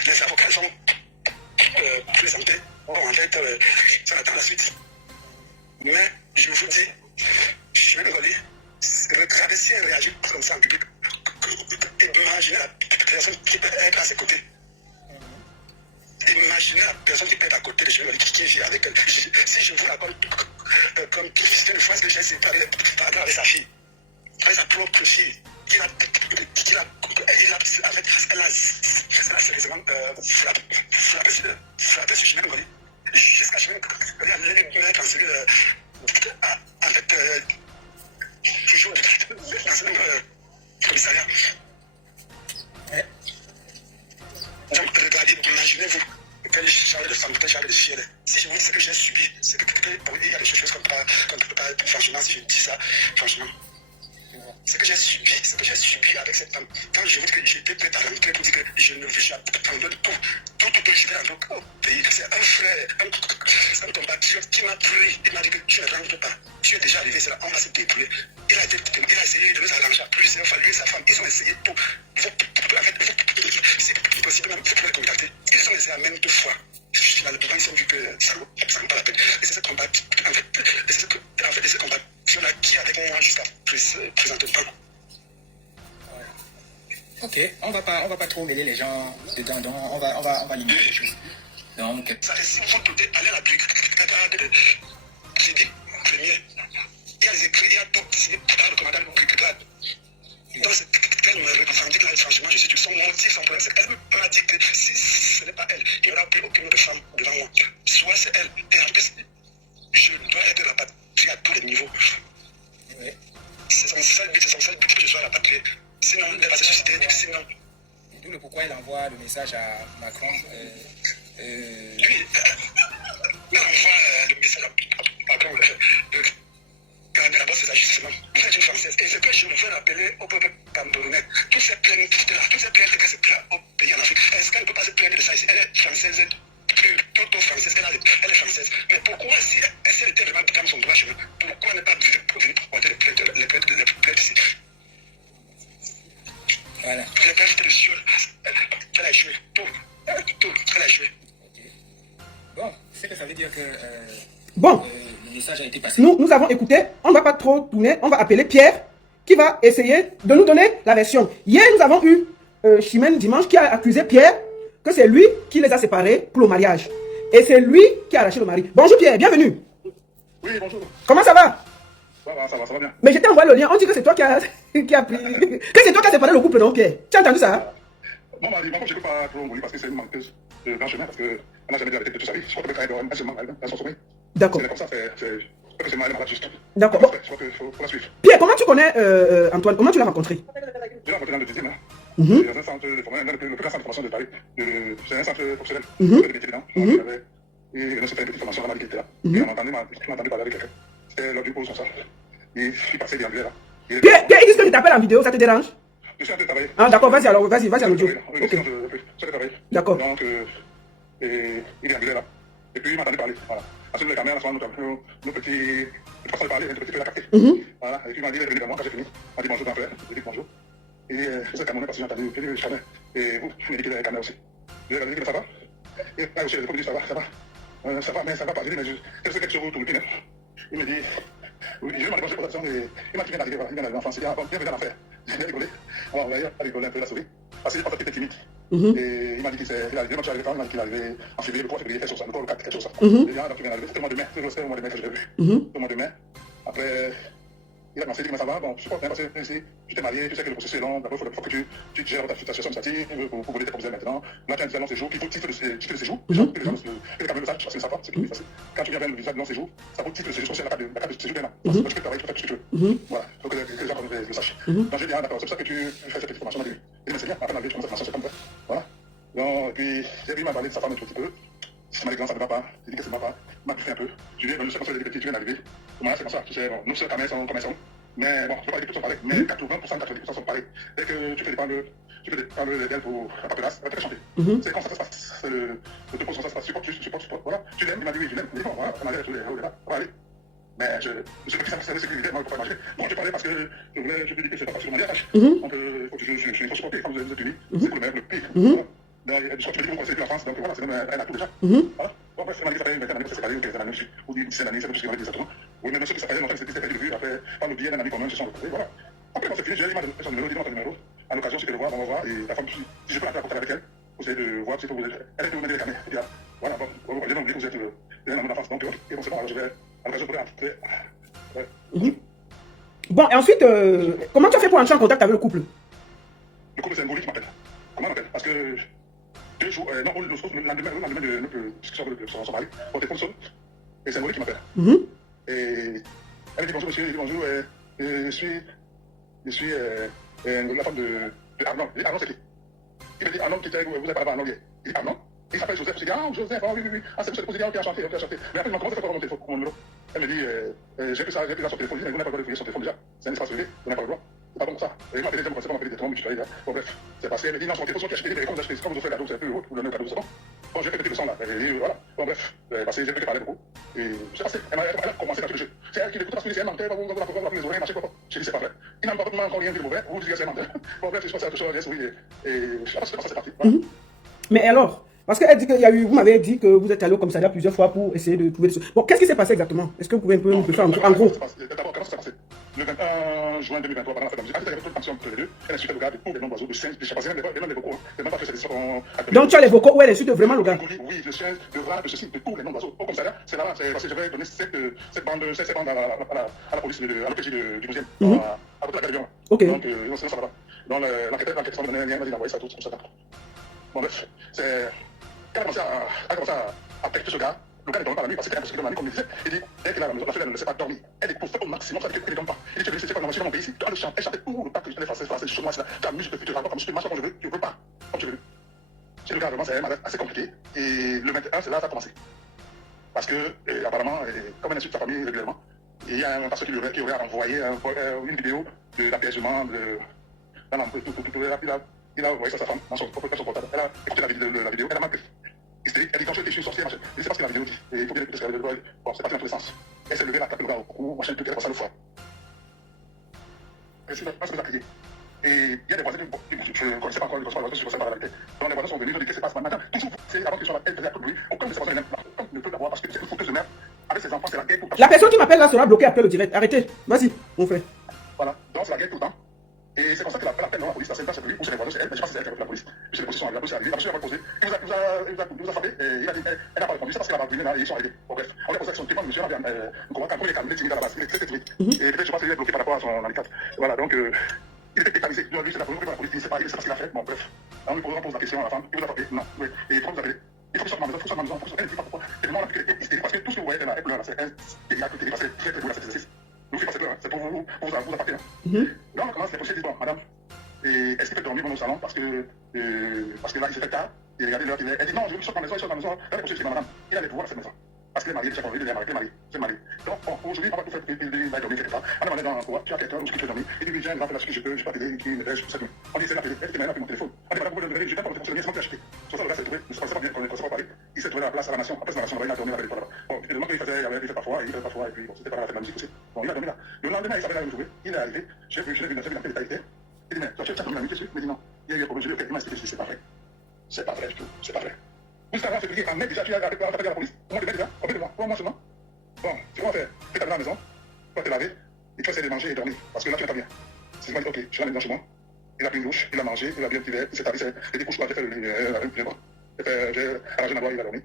les avocats sont présentés. Bon, en fait, ça attend la suite. Mais, je vous dis, je vais Ngoli, regardez si elle réagit comme ça en public. Imaginez la personne qui peut être à ses côtés. Imaginez la personne qui peut être à côté de Ngoli, qui est avec elle. Si je vous raconte comme c'était une fois que j'ai séparé avec sa fille, avec sa propre fille, elle a sérieusement frappé sur Chimène Ngoli. Jusqu'à ce qu'elle ait transféré en fait toujours dans ce même commissariat. Donc regardez, imaginez-vous quel genre de femme, quel genre de fille elle est. Si je vous dis ce que j'ai subi, c'est que il y a des choses qu'on ne peut pas, franchement, si je dis ça, franchement. Ce que j'ai subi avec cette femme, quand je vous dis que j'étais prêt à rentrer pour dire que je ne veux jamais prendre de tout, je vais rentrer au pays. C'est un frère, un compatriote qui m'a pris, il m'a dit que tu ne rentres pas. Tu es déjà arrivé, c'est là, on va se débrouiller. Il a essayé de nous arranger à plusieurs fois, lui et sa femme, ils ont essayé tout. En fait, c'est possible même, vous pouvez les contacter. Ils ont essayé à même 2 fois. Finalement, ils ont vu que ça ne vaut pas la peine. Et c'est ce combat, en fait, ce combat qui est avec moi jusqu'à présentement. Ok, on va pas trop mêler les gens dedans, donc on va limiter les choses. Donc, ça, si vous doutez, allez à la brigade de crédit premier. Il y a les écrits, il y a tout signé par le commandant de brigade. Donc, elle me revendique là, franchement, je suis son motif, son problème, c'est qu'elle m'a dit que si ce n'est pas elle, il n'y aura plus aucune autre femme devant moi. Soit c'est elle, et en plus, je dois être rapatrié à tous les niveaux. oui. C'est son seul but que je sois rapatrié. Sinon, elle va se susciter, sinon. D'où le pourquoi il envoie le message à Macron. Lui, il envoie le message à Macron. Regardez d'abord ses agissements. Vous êtes une Française. Et ce que je veux rappeler au peuple camerounais, toutes ces plaintes que se plaignent au pays en Afrique, est-ce qu'elle ne peut pas se plaindre de ça ici? Elle est française, plutôt française, elle est française. Mais pourquoi, si elle était vraiment dans son droit chemin, pourquoi ne pas venir porter les plaintes ici? Voilà. Les plaintes de Dieu, elle a échoué. Tout, elle a échoué. Ok. Bon, c'est que ça veut dire que Bon, le message a été passé. nous avons écouté, on ne va pas trop tourner, on va appeler Pierre qui va essayer de nous donner la version. Hier, nous avons eu Chimène Dimanche qui a accusé Pierre que c'est lui qui les a séparés pour le mariage. Et c'est lui qui a arraché le mari. Bonjour Pierre, bienvenue. Oui, bonjour. Comment ça va? Ça va bien. Mais je t'ai envoyé le lien, on dit que c'est toi qui a pris... que c'est toi qui as séparé le couple, non Pierre? Tu as entendu ça? Bon, bah, je ne peux pas trop mourir parce que c'est une menteuse de grand chemin, parce qu'elle n'a jamais dit la vérité de toute sa vie. Je crois que quand elle se ment dans son sommeil. D'accord. C'est comme ça, c'est mal, elle juste. D'accord. Bon. Je crois qu'il faut la suivre. Pierre, comment tu connais Antoine? Comment tu l'as rencontré? Je l'ai rencontré dans le 10e, dans un centre de formation, le plus grand centre de formation de Paris. C'est un centre professionnel. De métier dedans. Et il y a une petite formation, on m'a dit qu'il était là. Et on m'a entendu parler avec quelqu'un. C'était lors du cours, ça. Et je suis passé déambuler là. Pierre, il dit que je t'appelle en vidéo, ça te dérange? Je suis en train de travailler. Ah d'accord, vas-y alors, vas-y à l'audio. Ok. Je travaille. D'accord. Donc, il est ambulé là. Et puis il m'a entendu parler. Voilà. Ensuite, les caméras, nos petits façons de parler, un petit peu la capter. Voilà, et puis il m'a dit, venez vers moi quand j'ai fini. Il m'a dit bonjour, grand frère. J'ai dit bonjour. Et vous êtes Camerounais parce que j'ai entendu, j'ai dit, je connais. Et vous, vous m'avez dit que vous êtes Camerounais aussi. Je lui ai dit, ça va? Et là aussi, il dit, ça va, ça va. Ça va, mais ça va pas. J'ai dit, mais je sais quelque chose pour le pinel. Il me dit, oui, je lui ai demandé bonjour, et il m'a dit, viens d'arriver, voilà, il vient d'arriver en France. Il dit, ah bon, bienvenue dans l'affaire. J'ai rigolé. Alors, on va rigoler un peu, la souris. Parce qu'il était timide. Et il m'a dit qu'il est arrivé, quand je suis arrivé, il m'a dit qu'il est arrivé en février, le 3 février, quelque chose, le 4, quelque chose. Il dit, ah, donc il vient d'arriver, c'était au mois de mai, c'était au mois de mai que je l'ai vu. Au mois de mai. Après, il a commencé, il dit, mais ça va, bon, je supporte bien, parce que si tu t'es marié, tu sais que le processus est long, d'abord, il faut que tu gères ta situation administrative, pour voler tes problèmes maintenant. Là, tu as un visa de long séjour, il faut titre de séjour, que les Camerounais le sachent, parce que ça pas, c'est plus facile. Quand tu viens avec le visa de long séjour, ça vaut titre de séjour, c'est la carte de séjour maintenant. Tu peux travailler, tu peux faire tout ce que tu veux. Voilà, il faut que les gens le sachent. Donc, j'ai dit, ah, d'accord, c'est pour ça que tu fais cette petite formation. Il dit, mais c'est bien, après l'enlever, tu commences cette formation, c'est comme ça. Voilà. Donc, puis, il m'a parlé de sa femme un petit peu. Si ma ça ne va pas, j'ai dit que ça ne va pas, m'a fait un peu. Je lui ai dit, je sais comment ça, tu viens d'arriver. Moi, c'est comme ça, tu sais, bon, nous, c'est quand même, mais bon, je ne peux pas dire que tout sont pareils, mais 80%, 90% sont pareils. Dès que tu fais dépendre d'elle pour la paperasse, elle va te chanter. C'est comme ça que ça se passe. C'est le 2% ça se passe. Support. Voilà. Tu l'aimes, il m'a dit oui, je l'aime. Il dit bon, voilà, on allait tous les hauts là, on va aller. Mais je me dis ça, c'est la sécurité, moi, je ne peux pas imaginer. Bon, je parlais parce que je lui dis que c'est pas facile de mariage. Donc, je suis supporté, comme vous avez dit, c'est le meilleur, le pire. Donc, je crois que tu me dis, vous conseillez plus en France, donc voilà, c'est même un atout déjà. Voilà. Bon, après, c'est ma vie, ça fait une vingtaine d'années, c'est séparé, ou 15 années, ou 10 années, c'est plus ce qu'on a dit exactement. Oui, mais monsieur qui s'appelle, c'était perdu de vue, après, par le biais d'un ami commun, je change de côté, voilà. Après, bon, c'est fini, j'ai dit, son numéro, dis-moi ton numéro. À l'occasion, si tu le vois, on va voir, et ta femme, si je peux la faire contact avec elle, vous essayez de voir si vous êtes. Elle est de vous mettre les caméras. Et voilà, bon, j'ai donc dit que vous êtes un homme d'enfance, donc, et bon, c'est bon, alors je vais, à l'occasion, je pourrais entrer. Bon, et ensuite, comment tu as fait pour entrer en contact avec le couple? Le couple, c'est un Ngoli qui m'appelle. Comment on m'appelle? Parce que 2 jours, non, le lendemain de notre discussion avec son mari, mon téléphone sonne, et c'est un Ngoli qui m'appelle. Et elle me dit bonjour monsieur, il dit bonjour, je suis la femme de Arnaud. Il dit Arnaud c'est qui? Il me dit Arnaud, vous avez parlé à Arnaud hier. Il dit Arnaud? Il s'appelle Joseph. Je dis ah Joseph, oui. Ah c'est monsieur le président, ok, enchanté. Mais après il m'a commencé à faire mon téléphone, mon numéro. Elle me dit j'ai pris ça sur téléphone, vous n'avez pas le droit de fouiller son téléphone déjà. C'est un espace privé, vous n'avez pas le droit. C'est pas bon pour ça. Et il m'a appelé, c'est pas m'appeler directement, mais je suis allé là. Bon bref, c'est passé, elle me dit non, son téléphone, j'ai acheté des téléphons, comme vous faites cadeau, c'est plus haut, vous donnez le cadeau, c'est bon. Bon, j'ai fait le son là, et voilà. Bon bref, passé, j'ai fait parler beaucoup. Et c'est passé, elle a commencé à tout le jeu. C'est elle qui l'écoute parce que c'est un menteur, vous la les oreilles, machin, quoi. J'ai dit c'est pas vrai. Il n'a pas encore rien dit de mauvais, vous dites c'est un menteur. Bon bref, je pense à tout ça, oui, et je sais pas comment ça s'est parti. Mais alors, parce qu'elle dit qu'il y a eu, vous m'avez dit que vous êtes allé au commissariat plusieurs fois pour essayer de trouver des choses. Bon, qu'est-ce qui s'est passé exactement? Est-ce que vous pouvez un peu nous faire en gros? D'abord, comment ça s'est passé? Le 21 juin 2023, pendant la fête de la musique, il y avait toute une tension entre les deux. Elle insultait le gars de tous les noms d'oiseaux, de chiens, de chimpanzés, même des vocaux. C'est même pas fait cette histoire. Donc tu as les vocaux où elle insulte vraiment le gars? Oui, de chiens, de rats, de ceci, de tous les noms d'oiseaux. Au commissariat, c'est là, c'est parce que j'avais donné cette bande à la police, à l'OPJ du 12e, à côté de la Galerie. Ok. Donc, sinon ça va pas. Donc, l'enquête s'en donnait un lien, il m'a dit d'envoyer ça tout comme ça. Bon, bref, c'est. Elle a commencé à péter ce gars. Le gars ne dormait pas la nuit parce qu'il était impossible de dormir comme il disait. Il dit, dès qu'il a la maison, la fille, elle ne le laissait pas dormir. Elle est pour faire au maximum, ça veut dire qu'elle ne dorme pas. Il dit, tu veux c'est quoi dans mon pays ici? Elle chantait tout le temps que je t'allais faire, chez moi, c'est là. T'amuses, je te fais, tu racontes comme je marche comme je veux, tu veux pas, comme tu veux. Chez le gars, vraiment, c'est assez compliqué. Et le 21, c'est là que ça a commencé. Parce que, apparemment, comme elle insulte sa famille régulièrement, il y a un pasteur qui aurait envoyé une vidéo de l'appaisement dans l'entrée. Il a envoyé ça à sa femme dans son portable. Elle a écouté la vidéo, elle a marqué. Elle dit quand je suis sorcier, machin. Et c'est pas ce que la vidéo dit. Et il faut bien écouter ce qu'elle a dit. Bon, c'est parti dans tous les sens. Elle s'est levée, elle a tapé le gars au cou, machin, tout, elle a passé le foie. Et c'est pas ce que j'ai crié. Et il y a des voisins, je ne connaissais pas encore les voisins, je ne connaissais pas la réalité. Donc les voisins sont venus, ils ont dit qu'est-ce qui se passe maintenant. Toujours, c'est avant qu'ils soient là, elle faisait à tout bruit. Aucun de ces voisins ne peut l'avoir parce que c'est une fouteuse de merde. Avec ses enfants, c'est la guerre tout le temps. La personne qui m'appelle là sera bloquée après le direct. Arrêtez. Vas-y, on fait. Voilà, donc c'est la guerre tout le temps. Et c'est comme ça qu'elle appelle dans la police, la CNTA, c'est lui, ou c'est les voisins, c'est elle, mais je pense que c'est elle qui a fait la police. Puis les policiers sont arrivés, la police est arrivée, la police a posé, il vous a frappé, et il a dit, elle n'a pas répondu, c'est parce qu'elle a pas venu là, et ils sont arrivés. Bon bref, on a posé son téléphone, monsieur, quand il est calmé, timide à la base, il est très timide. Et peut-être je pense qu'il est bloqué par rapport à son handicap. Voilà, donc, il était tétanisé, lui c'est la police, il sait pas ce qu'il a fait, bon bref. On lui pose la question à la femme, il vous a frappé, non, oui, et pourquoi vous avez il faut que ça soit dans ma maison, elle dit pas pourquoi. Et le moment où elle est hystérique, parce que tout ce que vous voyez là, elle pleure, c'est un spectacle qui est passé très très beau là, cet exercice. Nous fait passer peur, c'est pour vous apporter. Là, on commence, les policiers disent, bon, madame, est-ce qu'il peut dormir dans nos salons parce que là, il s'est fait tard, et regardez l'heure qu'il est. Elle dit, non, je veux qu'il sorte dans la maison, là, les policiers disent, madame, il a les pouvoirs à cette maison. Parce qu'il est marié, il est marié, c'est marié. Donc, aujourd'hui, on va tout faire, il va dormir quelque part. On est dans un coin, tu as quelqu'un où tu peux dormir, il dit, viens, il va faire ce que je peux, je peux t'aider, qui me laisse, tout ça. On dit, c'est la télé, elle m'a appelé mon téléphone. On dit, madame, vous voulez, je t'aime pour le fonctionner, c'est moi qui l'ai acheté. Sur ça, le gars s'est trouvé, ne se passait pas bien, qu'on ne se pas parler. Il s'est trouvé à la place à la nation, après la nation, il a dormi avec les là-bas. Bon, il demande qu'il fasse fois, et puis bon, c'était pas la musique aussi. Bon, il a dormi là. Le lendemain, il savait là où jouer. Il est arrivé. Je l'ai vu dans quel état il était. Il dit, mais tu as dormi la nuit dessus? Il me dit non. Il y a problème. Je lui ai dit, ok, il m'a expliqué, c'est pas vrai. C'est pas vrai du tout. C'est pas vrai. Jusqu'à là, février, en mai, déjà, tu as regardé pour la police. Au mois de mai déjà, combien de mois? 3 mois seulement. Bon, tu vas faire. Tu es à la maison, tu vas te laver, et tu vas essayer de manger et dormir. Parce que là, tu n'es pas bien. C'est moi, ok, je suis à la maison chez moi. Il a pris une douche, il a mangé, il a bu un petit verre, il s'est tablé, il dit, couche-toi, j'ai fait la même bon. J'ai arrangé ma voix, il a dormi.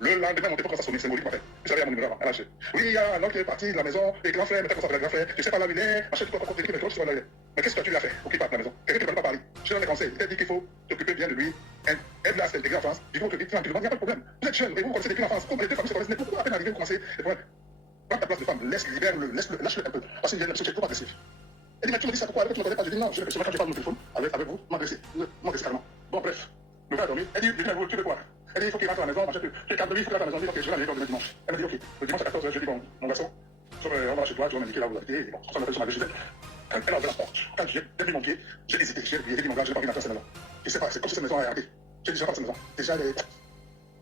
Le lendemain, mon téléphone commence à sonner, symbolique, en fait. Je savais à mon numéro avant, LHG. Oui, il y a un homme qui est parti de la maison, et grand frère, mais t'as commencé avec grand frère, je sais pas là où il est, machin, tu peux pas compter, mais tu sais pas là où il est. Mais qu'est-ce que tu lui as fait pour qu'il parte de la maison? Quelqu'un qui ne peut pas parler. Je donne des conseils, il t'a dit qu'il faut t'occuper bien de lui, aide-la à s'intégrer en France, ils vont te vite tranquillement, il n'y a pas de problème. Vous êtes jeune, et vous connaissez depuis l'enfance, comme les deux familles se connaissent, mais pourquoi à peine arriver, vous commencez des problèmes? Prends ta place de femme, libère-le, lâche-le un peu, parce qu'il y a une personne qui est trop agressive. Elle dit, mais tu me dis ça pourquoi? Tu ne me connais pas? Je dis non, je quand tu parles au téléphone avec vous, m'agresser carrément. Bon, bref, le gars a dormi, elle dit, tu veux quoi? Elle dit, il faut qu'il rentre à la maison, machin, tu es cadre de vie, il faut qu'il rentre à la maison, ok, je vais aller le dimanche. Elle m'a dit, ok, le dimanche à 14h, je dis, bon, mon garçon, on va chez toi, tu vas m'indiquer là où vous habitez, et bon, ça m'appelle sur ma chez elle. Quand elle a ouvert la porte, quand j'ai mis mon pied, j'ai hésité, j'ai dit, mon gars, je n'ai pas envie d'entrer à cette maison. Je sais pas, c'est comme si cette maison a arrêté. J'ai dit, je vais pas à cette maison. Déjà,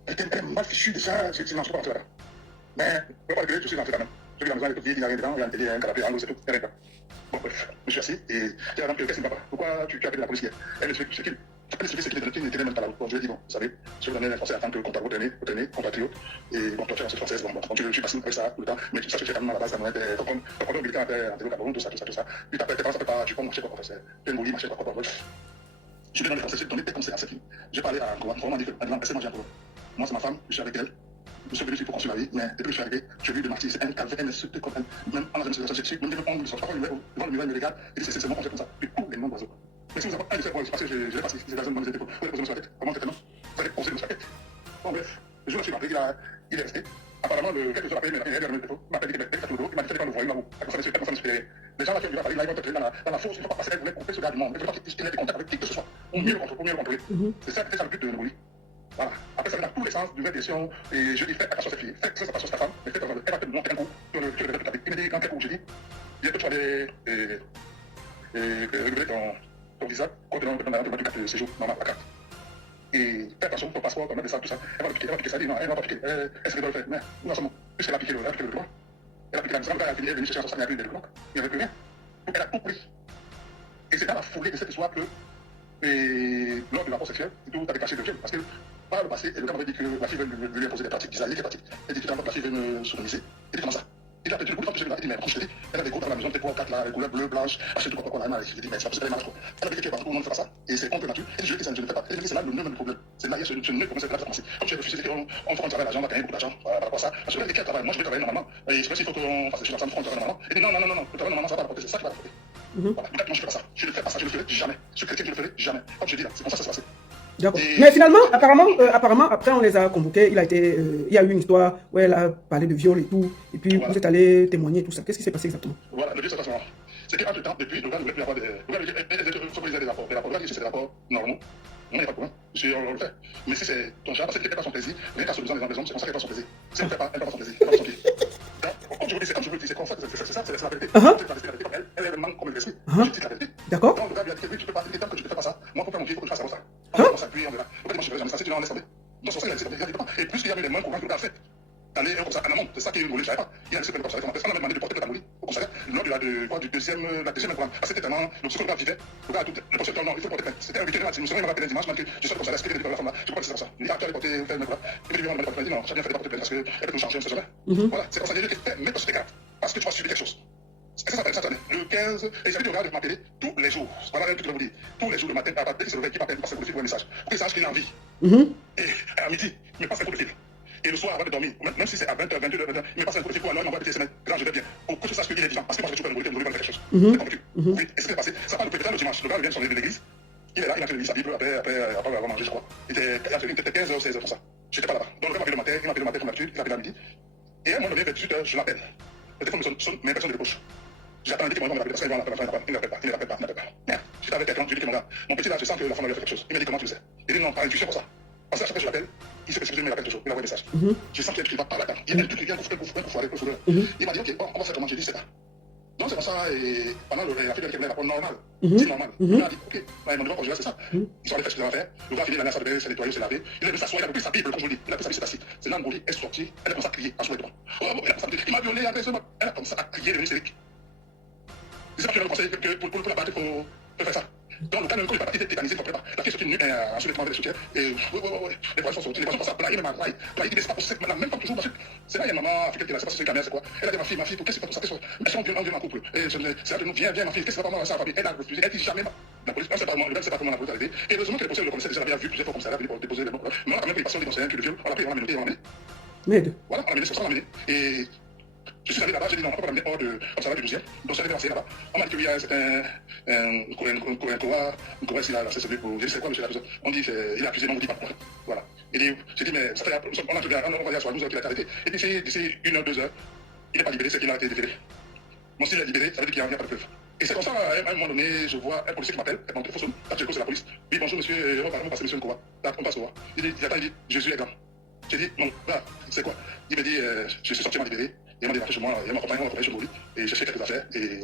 elle est mal fichue, déjà, j'ai dit, non, je peux pas rentrer là-bas. Mais, je ne peux pas reculer, je suis rentré quand même. Je vis dans la maison, il est tout vide, il n'y a rien dedans, il y a une télé, il y a un canapé, un loup, c'est tout, il n'y a rien dedans. Bon, bref, je me suis assis et j'ai la dame qu'est-ce qui ne va pas? Pourquoi tu as appelé la police hier? Elle m'explique ce qu'il. Elle m'explique ce qu'il n'était même pas là. Bon, je lui ai dit, bon, vous savez, je vous donne un conseil à tant que comptable, retenez, compatriote, et bon, toi, tu es en française, bon, je suis passé avec ça tout le temps, mais tu sais que j'ai quand même à la base, ça m'a été, ton compte militaire en Cameroun, tout ça. Puis t'appelles tes parents, ça fait pas, tu comprends, je sais pas quoi faire, tu es une machin, quoi, bref. Je vais dans les français, j'ai donné des conseils à cette fille. J'ai parlé à un courant, on m'a dit que, elle m'a laissé manger un peu. Moi, c'est ma femme, je suis avec elle. Je suis venu ici pour construire la vie, mais depuis que je suis arrivé, j'ai vu de martyrs, c'est un calvaire, elle insulte comme elle. Même en la situation, j'ai su, même des gens ne sont pas devant le mur, il me regarde, et dit, c'est bon, on fait comme ça. Puis tous les noms d'oiseaux. Mais si vous avez un de ces points, parce que je l'ai passé, c'est la zone dans les épaules, vous allez poser sur la tête. Comment fait maintenant? Vous allez poser sur la tête. Bon, bref, le jour où je suis rentré, il est resté. Apparemment, quelques heures après, il m'a appelé, il m'a appelé, il m'a dit, il m'a le voir, comme ça, les gens là qui ont fallu, là, ils vont te traîner dans la fosse, ils ne vont pas passer, ils voulaient couper ce gars du monde. Ils veulent qu'ils aient des contacts avec qui que ce soit. Pour mieux le contrôler. C'est ça le but de Ngoli. Voilà. Après, ça va dans tous les sens, d'une version, et je dis, faites attention à cette fille, faites très attention à ta femme, mais faites attention, elle va te monter un coup, tu vas le toute la vie. Il me dit, quand quel coup, j'ai dit, il y a que tu vas réguler ton visa, contenant du carte de séjour, dans la carte. Et faites attention, ton passeport, ton nom de ça, tout ça, elle va piquer, ça, dit non, elle va pas piquer, est-ce qu'elle doit le faire? Mais, où en ce moment? Puisqu'elle a piqué le document, elle a piqué la mission, elle a fini, elle est venue chercher son sac, elle a pris le document, il n'y avait plus rien. Donc, elle a tout pris. Et c'est dans la foulée de cette histoire que, lors du rapport sexuel, tout avait caché le viol, parce que, par le passé, le gars m'avait dit que la fille veut lui imposer des pratiques bizarres, des pratiques. Elle dit que la fille veut me sodomiser. Il dit comment ça? Il a peut-être le bout de il dit, mais je te dis, elle a des gros dans la maison, des poids 4 là, les couleurs bleues, blanches, achète du coca-cola, il dit, mais c'est pas possible, elle est malade. Elle a dit que tout le monde fait ça, et c'est contre nature. Elle dit, je ne fais pas. Elle dit, c'est là le nœud du problème. C'est là, il y a ce nœud, comment c'est là, commencer. Comme j'ai refusé, on travaille l'argent, on va gagner beaucoup d'argent par rapport à ça. Parce que là, travaille, moi je vais travailler normalement. Et c'est pas s'il faut qu'on fasse des choses ensemble, on travaille normalement. Elle dit, non, le travail normalement, ça va rapporter, c'est ça qui va rapporter. Voilà, moi je fais pas ça. Je ne fais pas ça, je ne le ferai jamais. Ce chrétien, je ne le ferai jamais. Comme je dis là, c'est comme ça que ça se passe. D'accord. Mais finalement, apparemment, après on les a convoqués, il y a eu une histoire où elle a parlé de viol et tout, et puis voilà. Vous êtes allé témoigner tout ça. Qu'est-ce qui s'est passé exactement? Voilà, le viol c'est pas c'est qu'entre temps, depuis, le gars ne voulait plus avoir des. Le gars dit, des rapports. Le gars dit, c'est des rapports normaux. Non, il n'y a pas de problème. On le fait. Mais si c'est ton chat, parce qu'il ne fait pas son plaisir, rien qu'à se besoin des hommes, c'est comme ça qu'elle fait son plaisir. Si elle ne fait pas, elle ne fait pas son plaisir. Elle ne fait pas son pied. Comme je vous dis, c'est comme ça, c'est ça, c'est la vérité. C'est la vérité comme elle est vraiment comme elle l'esprit. Je dis la vérité. D'accord. Donc, le gars lui a dit, oui, tu peux pas, tant que tu ne fais pas ça, moi, pour faire mon pied, il faut que tu fasses ça. On s'appuie, on verra. Le gars dit, moi, je ne ferai jamais ça, si tu n'en laisses tomber. Donc, sur ça, il a dit, et plus il y avait les mains courantes que le gars a fait. D'aller comme ça en amont, c'est ça qui est Ngoli, je ne savais pas. Il a laissé comme ça, on a demandé de porter le Ngoli au conseil lors de la deuxième programme. Parce que c'était tellement, le psychologue vivait, le gars a tout, le professeur non, il faut porter plainte. C'était un week-end, je me souviens, il m'a rappelé un dimanche, que je suis comme ça, expliqué de la femme là, je crois que c'est comme ça. Il a actuellement porté faire une programme, et puis il m'a dit non, j'ai bien fait de porter plainte parce qu'elle peut nous changer, on ne sait jamais. Voilà, c'est comme ça, j'ai dit, mais que c'était grave, parce que tu vas subir quelque chose. C'est ça, ça s'appelle le 15, et j'avais regardé m'appeler tous les jours, voilà tout le monde dit, tous les jours le matin, à partir de ce réveil, qui m'appelle, passe un coup de fil pour un message, pour qu'il sache qu'il a envie. Et à midi, il me passe un coup de fil. Et le soir, avant de dormir, même si c'est à 20h, 22h, 22h, il me passe un coup de fil pour alors il m'envoie des SMS. Grand, je vais bien. Pour que tu saches qu'il est vivant. Parce que moi, je suis pas de mourir, faire quelque chose. C'est convaincu. Oui. Et ce qui s'est passé, ça part le dimanche. Le gars vient de l'église. Il est là, il a fait sa Bible après avoir mangé, je crois. Il était 15h, 16h, pour ça. J'étais pas là-bas. Donc le gars m'appelle le matin, comme d'habitude, il m'appelle à midi. Et à un moment donné, vers 18h, je l'appelle. Le téléphone me sonne, mais personne ne décroche. J'attends qu'il m'appelle parce qu'il va l'appeler, il n'appelle pas. Merde. J'étais avec quelqu'un, je lui dis que mon petit là, je sens que la femme lui a fait quelque chose. Il m'a dit comment tu le sais. Il dit non, par intuition pour ça. Parce qu'à chaque fois que je l'appelle, il se fait excuser, mais il appelle toujours, il envoie un message. Je sens qu'il va par là-dedans. Il y a un truc qui vient, il m'a dit, ok, bon, on va faire comment j'ai dit, c'est ça. Donc c'est comme ça, et pendant la fille de rapport normal. C'est normal. Il a dit, ok, mon devoir conjugal, c'est ça. Ils sont allés faire ce qu'ils avaient à faire. Le gars a fini la salle de bain, s'est nettoyé, s'est lavé. Il a pu s'asseoir, il a pris sa Bible, comme je vous dis. Il a pris sa Bible, c'est assis. C'est là, Ngoli est sorti, elle a commencé à crier, à soulever devant. Oh, elle a commencé à dire, il m'a violé, elle a commencé à crier, le ministère. Je sais pas si le conseil que pour la battre, il faut faire ça. Donc le cas même quand il n'est pas tétanisé, il ne comprend pas. La fille est sortie nue, un soulèvement avec les soutiens. Et les voisins sont sortis, les voisins commencent à plailler, même à plailler. Plailler, mais c'est pas possible, la même femme toujours. C'est là, il y a une maman africaine qui est là, c'est pas si c'est une caméra, c'est quoi. Elle a dit, ma fille, pourquoi c'est pas pour ça? Elles sont vieux en couple. Et c'est là de nous, viens, ma fille, qu'est-ce que c'est pas moi, ça, famille? Elle a refusé, elle dit jamais. La police, on sait pas comment la police a été. Et heureusement que les policiers le connaissaient déjà, l'avaient vu plusieurs fois comme ça, pour déposer les noms. Mais on a quand même pris passion des conseillers, que le viol, on l'a pris, on l'a mené, on l'a mené. Merde. Voilà, on l'a mené, c'est ça, on l'a mené. Et je suis allé là-bas, j'ai dit non, on va pas l'amener hors de l'observatoire du 12e. Donc je suis allé renseigner là-bas. On m'a dit qu'il y a un Coréen ici là, c'est celui pour. Je sais quoi, monsieur la personne. On dit, il a accusé, mais on ne dit pas pourquoi. Voilà. Et j'ai dit, mais ça fait, on a trouvé, on va dire à soir, 12 heures qu'il a été arrêté. Et d'ici 1 heure, 2 heures, il n'est pas libéré, c'est qu'il a été déféré. Bon, s'il est libéré, ça veut dire qu'il n'y a pas de preuve. Et c'est comme ça, à un moment donné, je vois un policier qui m'appelle, mon téléphone, c'est la police. Oui, bonjour monsieur, on passe monsieur Nkowa. On passe au revoir. Il dit, Jésus est grand. J'ai dit, non, là, c'est quoi? Il m'a dit, je suis sorti, m'a libéré. Il m'a débarqué chez moi, il m'a accompagné chez Ngoli, et j'ai fait quelques affaires, et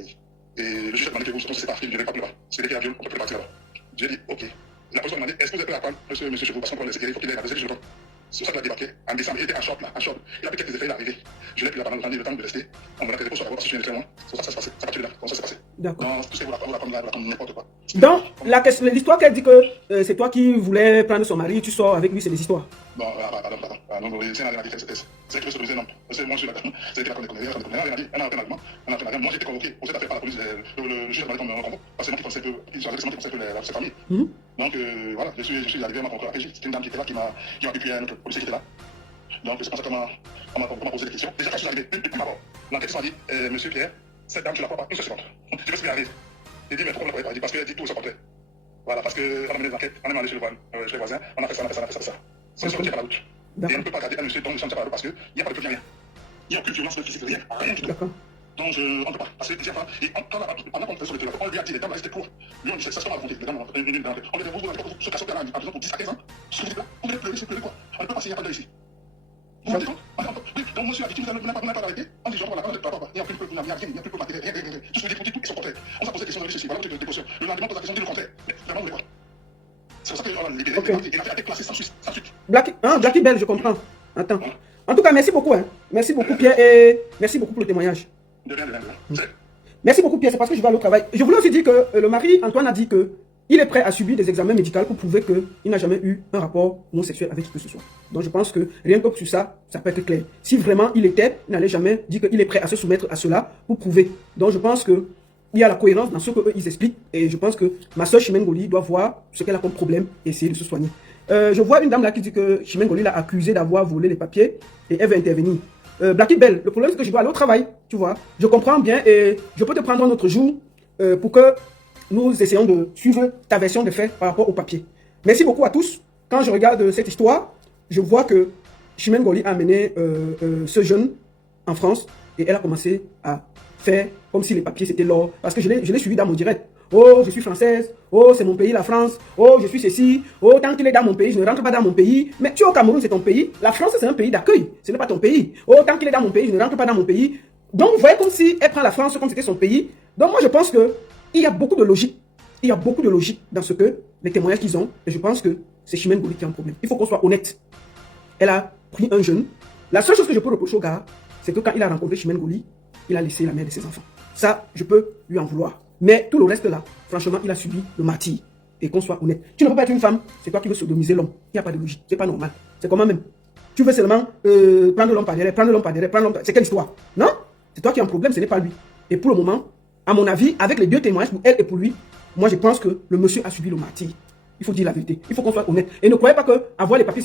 le juge m'a dit que vous c'est pas, il ne devait pas plus là. C'est qu'il y a un viol, on peut plus partir là-bas. J'ai dit, ok. La police m'a dit, est-ce que vous êtes prêt à prendre, monsieur chez vous, parce qu'on prend les sécurités, il faut qu'il ait la deuxième, je le prends. C'est ça qu'il a débarqué. En décembre, il était en short là, en short. Il a pris quelques effets, il est arrivé. Je l'ai pris là pendant le temps de rester. On m'a dit que sur la voie parce que je suis très loin. C'est ça, ça se passait. Ça va tuer là. Comme ça, c'est passé. D'accord. Donc, tout ce que vous racontez là, comme n'importe quoi. Donc, l'histoire qu'elle dit que c'est toi qui voulais prendre son mari, tu sors avec lui, c'est des histoires. Bon, pardon. Non, c'est la différence. C'est que je te disais non. Parce que moi, je suis là. C'est que la connaît. Elle a un argument. Moi, j'ai été convoqué pour cette affaire par la police. Le juge m'a dit qu'on me convoque. Parce que c'est moi qui connaissais un peu cette famille. Donc, voilà, je suis arrivé à ma rencontre à la PJ. C'était une dame qui était là, qui m'a appuyé un autre policier qui était là. Donc, c'est comme ça qu'on m'a posé des questions. Déjà, quand je suis arrivé, d'abord, l'enquête m'a dit, monsieur Pierre, cette dame, tu la crois pas une seule seconde. Je vais ce qu'il arrive. Il dit, mais pourquoi on ne la croyait pas? Il dit, parce qu'elle dit tout au portrait. Voilà, parce qu'on a mené des enquêtes, on est allé chez les voisins, on a fait ça. C'est ce qu'on tient par la route. Et on ne peut pas garder un monsieur dont nous sommes par la route parce qu'il n'y a pas de preuve, rien. Il n'y a aucune violence physique, rien du tout. Donc, on ne peut pas. Parce que déjà, pendant qu'on fait sur le téléphone, on lui a dit, les dames, restez court. Lui, on dit, c'est ça ce qu'on a raconté. Les dames, on a une enquête. On lui a dit, vous n'avez pas ce casse-tête en prison pour 10 à 15 ans. Ce que vous dites là, vous voulez pleurer quoi? On ne peut pas s'il n'y a pas de ici. Vous vous rendez compte? Donc, monsieur a dit, vous n'avez pas l'arrêté. On dit, on n'a pas de papa. Il n'y a plus de preuve, il n'y a rien, il n'y a plus de preuve, rien. Tout ce que vous dites, tout est son contraire. On s'est posé des questions de ceci, voilà, de déposition. Le lendemain, on pose la question, dit le contraire. Mais vraiment, vous voulez quoi? C'est pour ça qu'on l'a libéré. Et l'affaire a été classée sans suite. Blackie Bell, je comprends. Attends. En tout cas, merci beaucoup. Merci beaucoup, Pierre, et merci beaucoup pour le témoignage. De rien. Merci beaucoup, Pierre. C'est parce que je vais aller au travail. Je voulais aussi dire que le mari, Antoine, a dit qu'il est prêt à subir des examens médicaux pour prouver qu'il n'a jamais eu un rapport homosexuel avec qui que ce soit. Donc, je pense que rien que sur ça, ça peut être clair. Si vraiment il était, il n'allait jamais dire qu'il est prêt à se soumettre à cela pour prouver. Donc, je pense que il y a la cohérence dans ce qu'ils expliquent. Et je pense que ma soeur Chimène Ngoli doit voir ce qu'elle a comme problème et essayer de se soigner. Je vois une dame là qui dit que Chimène Ngoli l'a accusé d'avoir volé les papiers et elle veut intervenir. Blackie Bell, le problème c'est que je dois aller au travail, tu vois. Je comprends bien et je peux te prendre un autre jour pour que nous essayons de suivre ta version des faits par rapport au papier. Merci beaucoup à tous. Quand je regarde cette histoire, je vois que Chimène Ngoli a amené ce jeune en France et elle a commencé à faire comme si les papiers c'était l'or. Parce que je l'ai suivi dans mon direct. Oh, je suis française. Oh, c'est mon pays, la France. Oh, je suis ceci. Oh, tant qu'il est dans mon pays, je ne rentre pas dans mon pays. Mais tu es au Cameroun, c'est ton pays. La France, c'est un pays d'accueil. Ce n'est pas ton pays. Oh, tant qu'il est dans mon pays, je ne rentre pas dans mon pays. Donc, vous voyez comme si elle prend la France comme si c'était son pays. Donc, moi, je pense qu'il y a beaucoup de logique. Il y a beaucoup de logique dans ce que les témoignages qu'ils ont. Et je pense que c'est Chimène Ngoli qui a un problème. Il faut qu'on soit honnête. Elle a pris un jeune. La seule chose que je peux reprocher au gars, c'est que quand il a rencontré Chimène Ngoli, il a laissé la mère de ses enfants. Ça, je peux lui en vouloir. Mais tout le reste là, franchement, il a subi le martyre. Et qu'on soit honnête. Tu ne peux pas être une femme, c'est toi qui veux sodomiser l'homme. Il n'y a pas de logique, c'est pas normal. C'est comment même? Tu veux seulement prendre l'homme par derrière, c'est quelle histoire? Non? C'est toi qui as un problème, ce n'est pas lui. Et pour le moment, à mon avis, avec les deux témoignages, pour elle et pour lui, moi je pense que le monsieur a subi le martyre. Il faut dire la vérité. Il faut qu'on soit honnête. Et ne croyez pas que avoir les papiers,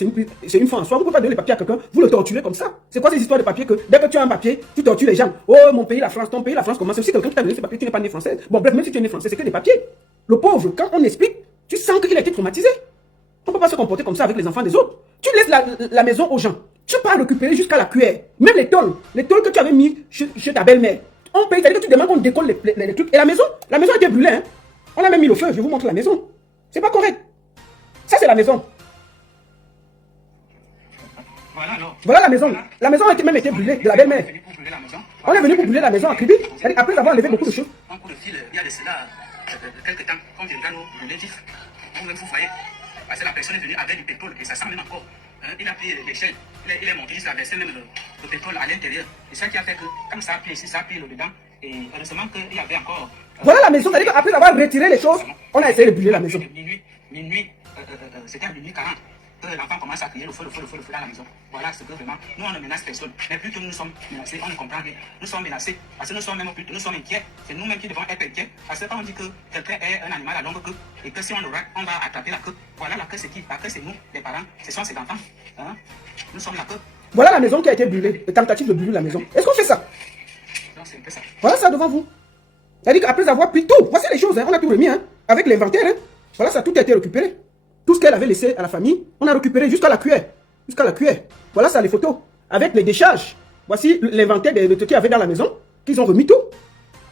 c'est une fin en soi. Vous ne pouvez pas donner les papiers à quelqu'un, vous le torturez comme ça. C'est quoi ces histoires de papiers que dès que tu as un papier, tu tortures les gens? Oh, mon pays, la France, ton pays, la France, comment? C'est aussi quelqu'un qui t'a donné ces papiers, tu n'es pas né français. Bon, bref, même si tu es né français, c'est que des papiers. Le pauvre, quand on explique, tu sens qu'il a été traumatisé. On ne peut pas se comporter comme ça avec les enfants des autres. Tu laisses la maison aux gens. Tu peux récupérer jusqu'à la cuillère. Même les tôles que tu avais mis chez ta belle-mère. On paye, c'est-à-dire que tu demandes qu'on décolle les trucs. Et la maison a été brûlée. Hein. On a même mis le feu. Je vous montre la maison. C'est pas correct. Ça, c'est la maison. Voilà la maison. La maison a même été brûlée de la belle-mère. On est venu pour brûler la maison à Kribi. Après avoir enlevé beaucoup de choses. Un coup de fil, il y a de cela quelques temps, on viendra nous brûler vif. Vous-même, vous voyez, parce que la personne est venue avec du pétrole et ça sent même encore. Il a pris l'échelle, il est monté, il a versé même le pétrole à l'intérieur. Et ça qui a fait que, comme ça a pris ici, ça a pris le dedans. Et heureusement qu'il y avait encore. Voilà la maison, c'est-à-dire qu'après avoir retiré les choses, on a essayé de brûler la maison. Minuit, c'était à minuit 40. L'enfant commence à crier le feu dans la maison. Voilà ce que vraiment, nous on ne menace personne. Mais plus que nous sommes menacés, on ne comprend rien. Nous sommes menacés parce que nous sommes même plus, nous sommes inquiets. C'est nous-mêmes qui devons être inquiets. Parce que quand on dit que quelqu'un est un animal à longue queue et que si on le rate, on va attraper la queue. Voilà la queue, c'est qui? La queue, c'est nous, les parents. Ce sont ces enfants. Hein? Nous sommes la queue. Voilà la maison qui a été brûlée. Tentative de brûler la maison. Est-ce qu'on fait ça? Non, c'est un peu ça. Voilà ça devant vous. C'est-à-dire qu'après avoir pris tout, voici les choses, hein, on a tout remis, hein, avec l'inventaire. Hein. Voilà ça, tout a été récupéré. Tout ce qu'elle avait laissé à la famille, on a récupéré jusqu'à la cuillère. Jusqu'à la cuillère. Voilà ça les photos. Avec les décharges. Voici l'inventaire de ce qu'il y avait dans la maison. Qu'ils ont remis tout.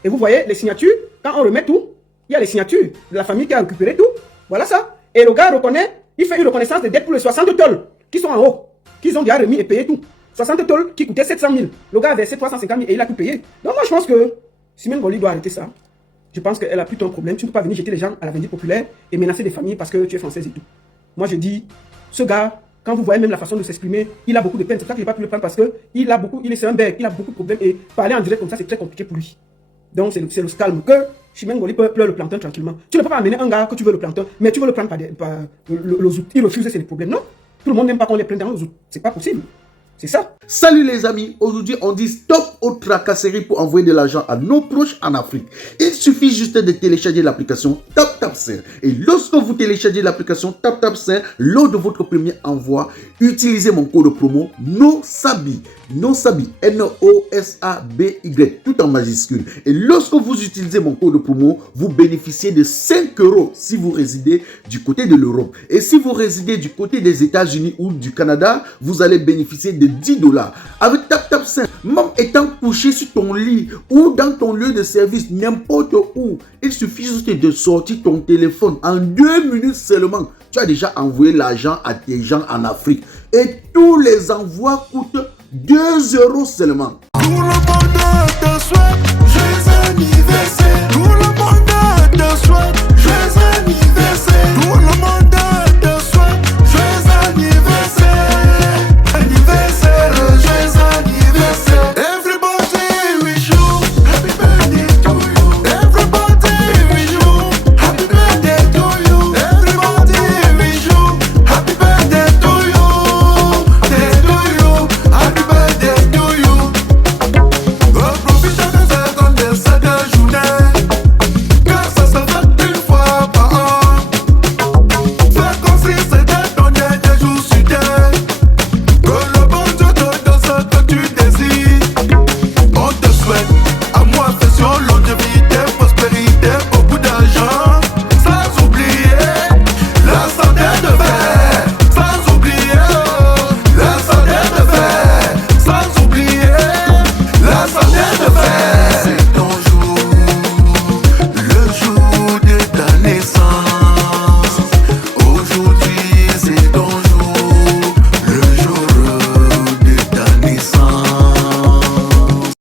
Et vous voyez les signatures. Quand on remet tout, il y a les signatures de la famille qui a récupéré tout. Voilà ça. Et le gars reconnaît, il fait une reconnaissance de dette pour les 60 tolls qui sont en haut. Qu'ils ont déjà remis et payé tout. 60 tolls qui coûtaient 700 000. Le gars a versé 350 000 et il a tout payé. Donc moi je pense que Simone Goly doit arrêter ça. Je pense qu'elle a plutôt un problème. Tu ne peux pas venir jeter les gens à la vindicte populaire et menacer des familles parce que tu es française et tout. Moi, je dis, ce gars, quand vous voyez même la façon de s'exprimer, il a beaucoup de peine. C'est pour ça que je n'ai pas pu le prendre parce que c'est un bec, il a beaucoup de problèmes et parler en direct comme ça, c'est très compliqué pour lui. Donc, c'est le calme que Simone Goly peut pleure le plantain tranquillement. Tu ne peux pas amener un gars que tu veux le plantain, mais tu veux le prendre par le zout. Il refuse, c'est le problème. Non, tout le monde n'aime pas qu'on les prenne dans le zout. C'est pas possible. C'est ça. Salut les amis, aujourd'hui on dit stop aux tracasseries pour envoyer de l'argent à nos proches en Afrique. Il suffit juste de télécharger l'application TapTapSend. Et lorsque vous téléchargez l'application TapTapSend, lors de votre premier envoi, utilisez mon code promo NOSABY. NOSABY, N-O-S-A-B-Y, tout en majuscule. Et lorsque vous utilisez mon code promo, vous bénéficiez de 5 € si vous résidez du côté de l'Europe. Et si vous résidez du côté des États-Unis ou du Canada, vous allez bénéficier de 10 $. Avec TapTapSend, même étant couché sur ton lit ou dans ton lieu de service, n'importe où, il suffit juste de sortir ton téléphone. En 2 minutes seulement, tu as déjà envoyé l'argent à tes gens en Afrique. Et tous les envois coûtent 2 € seulement. Pour le bonheur de soi.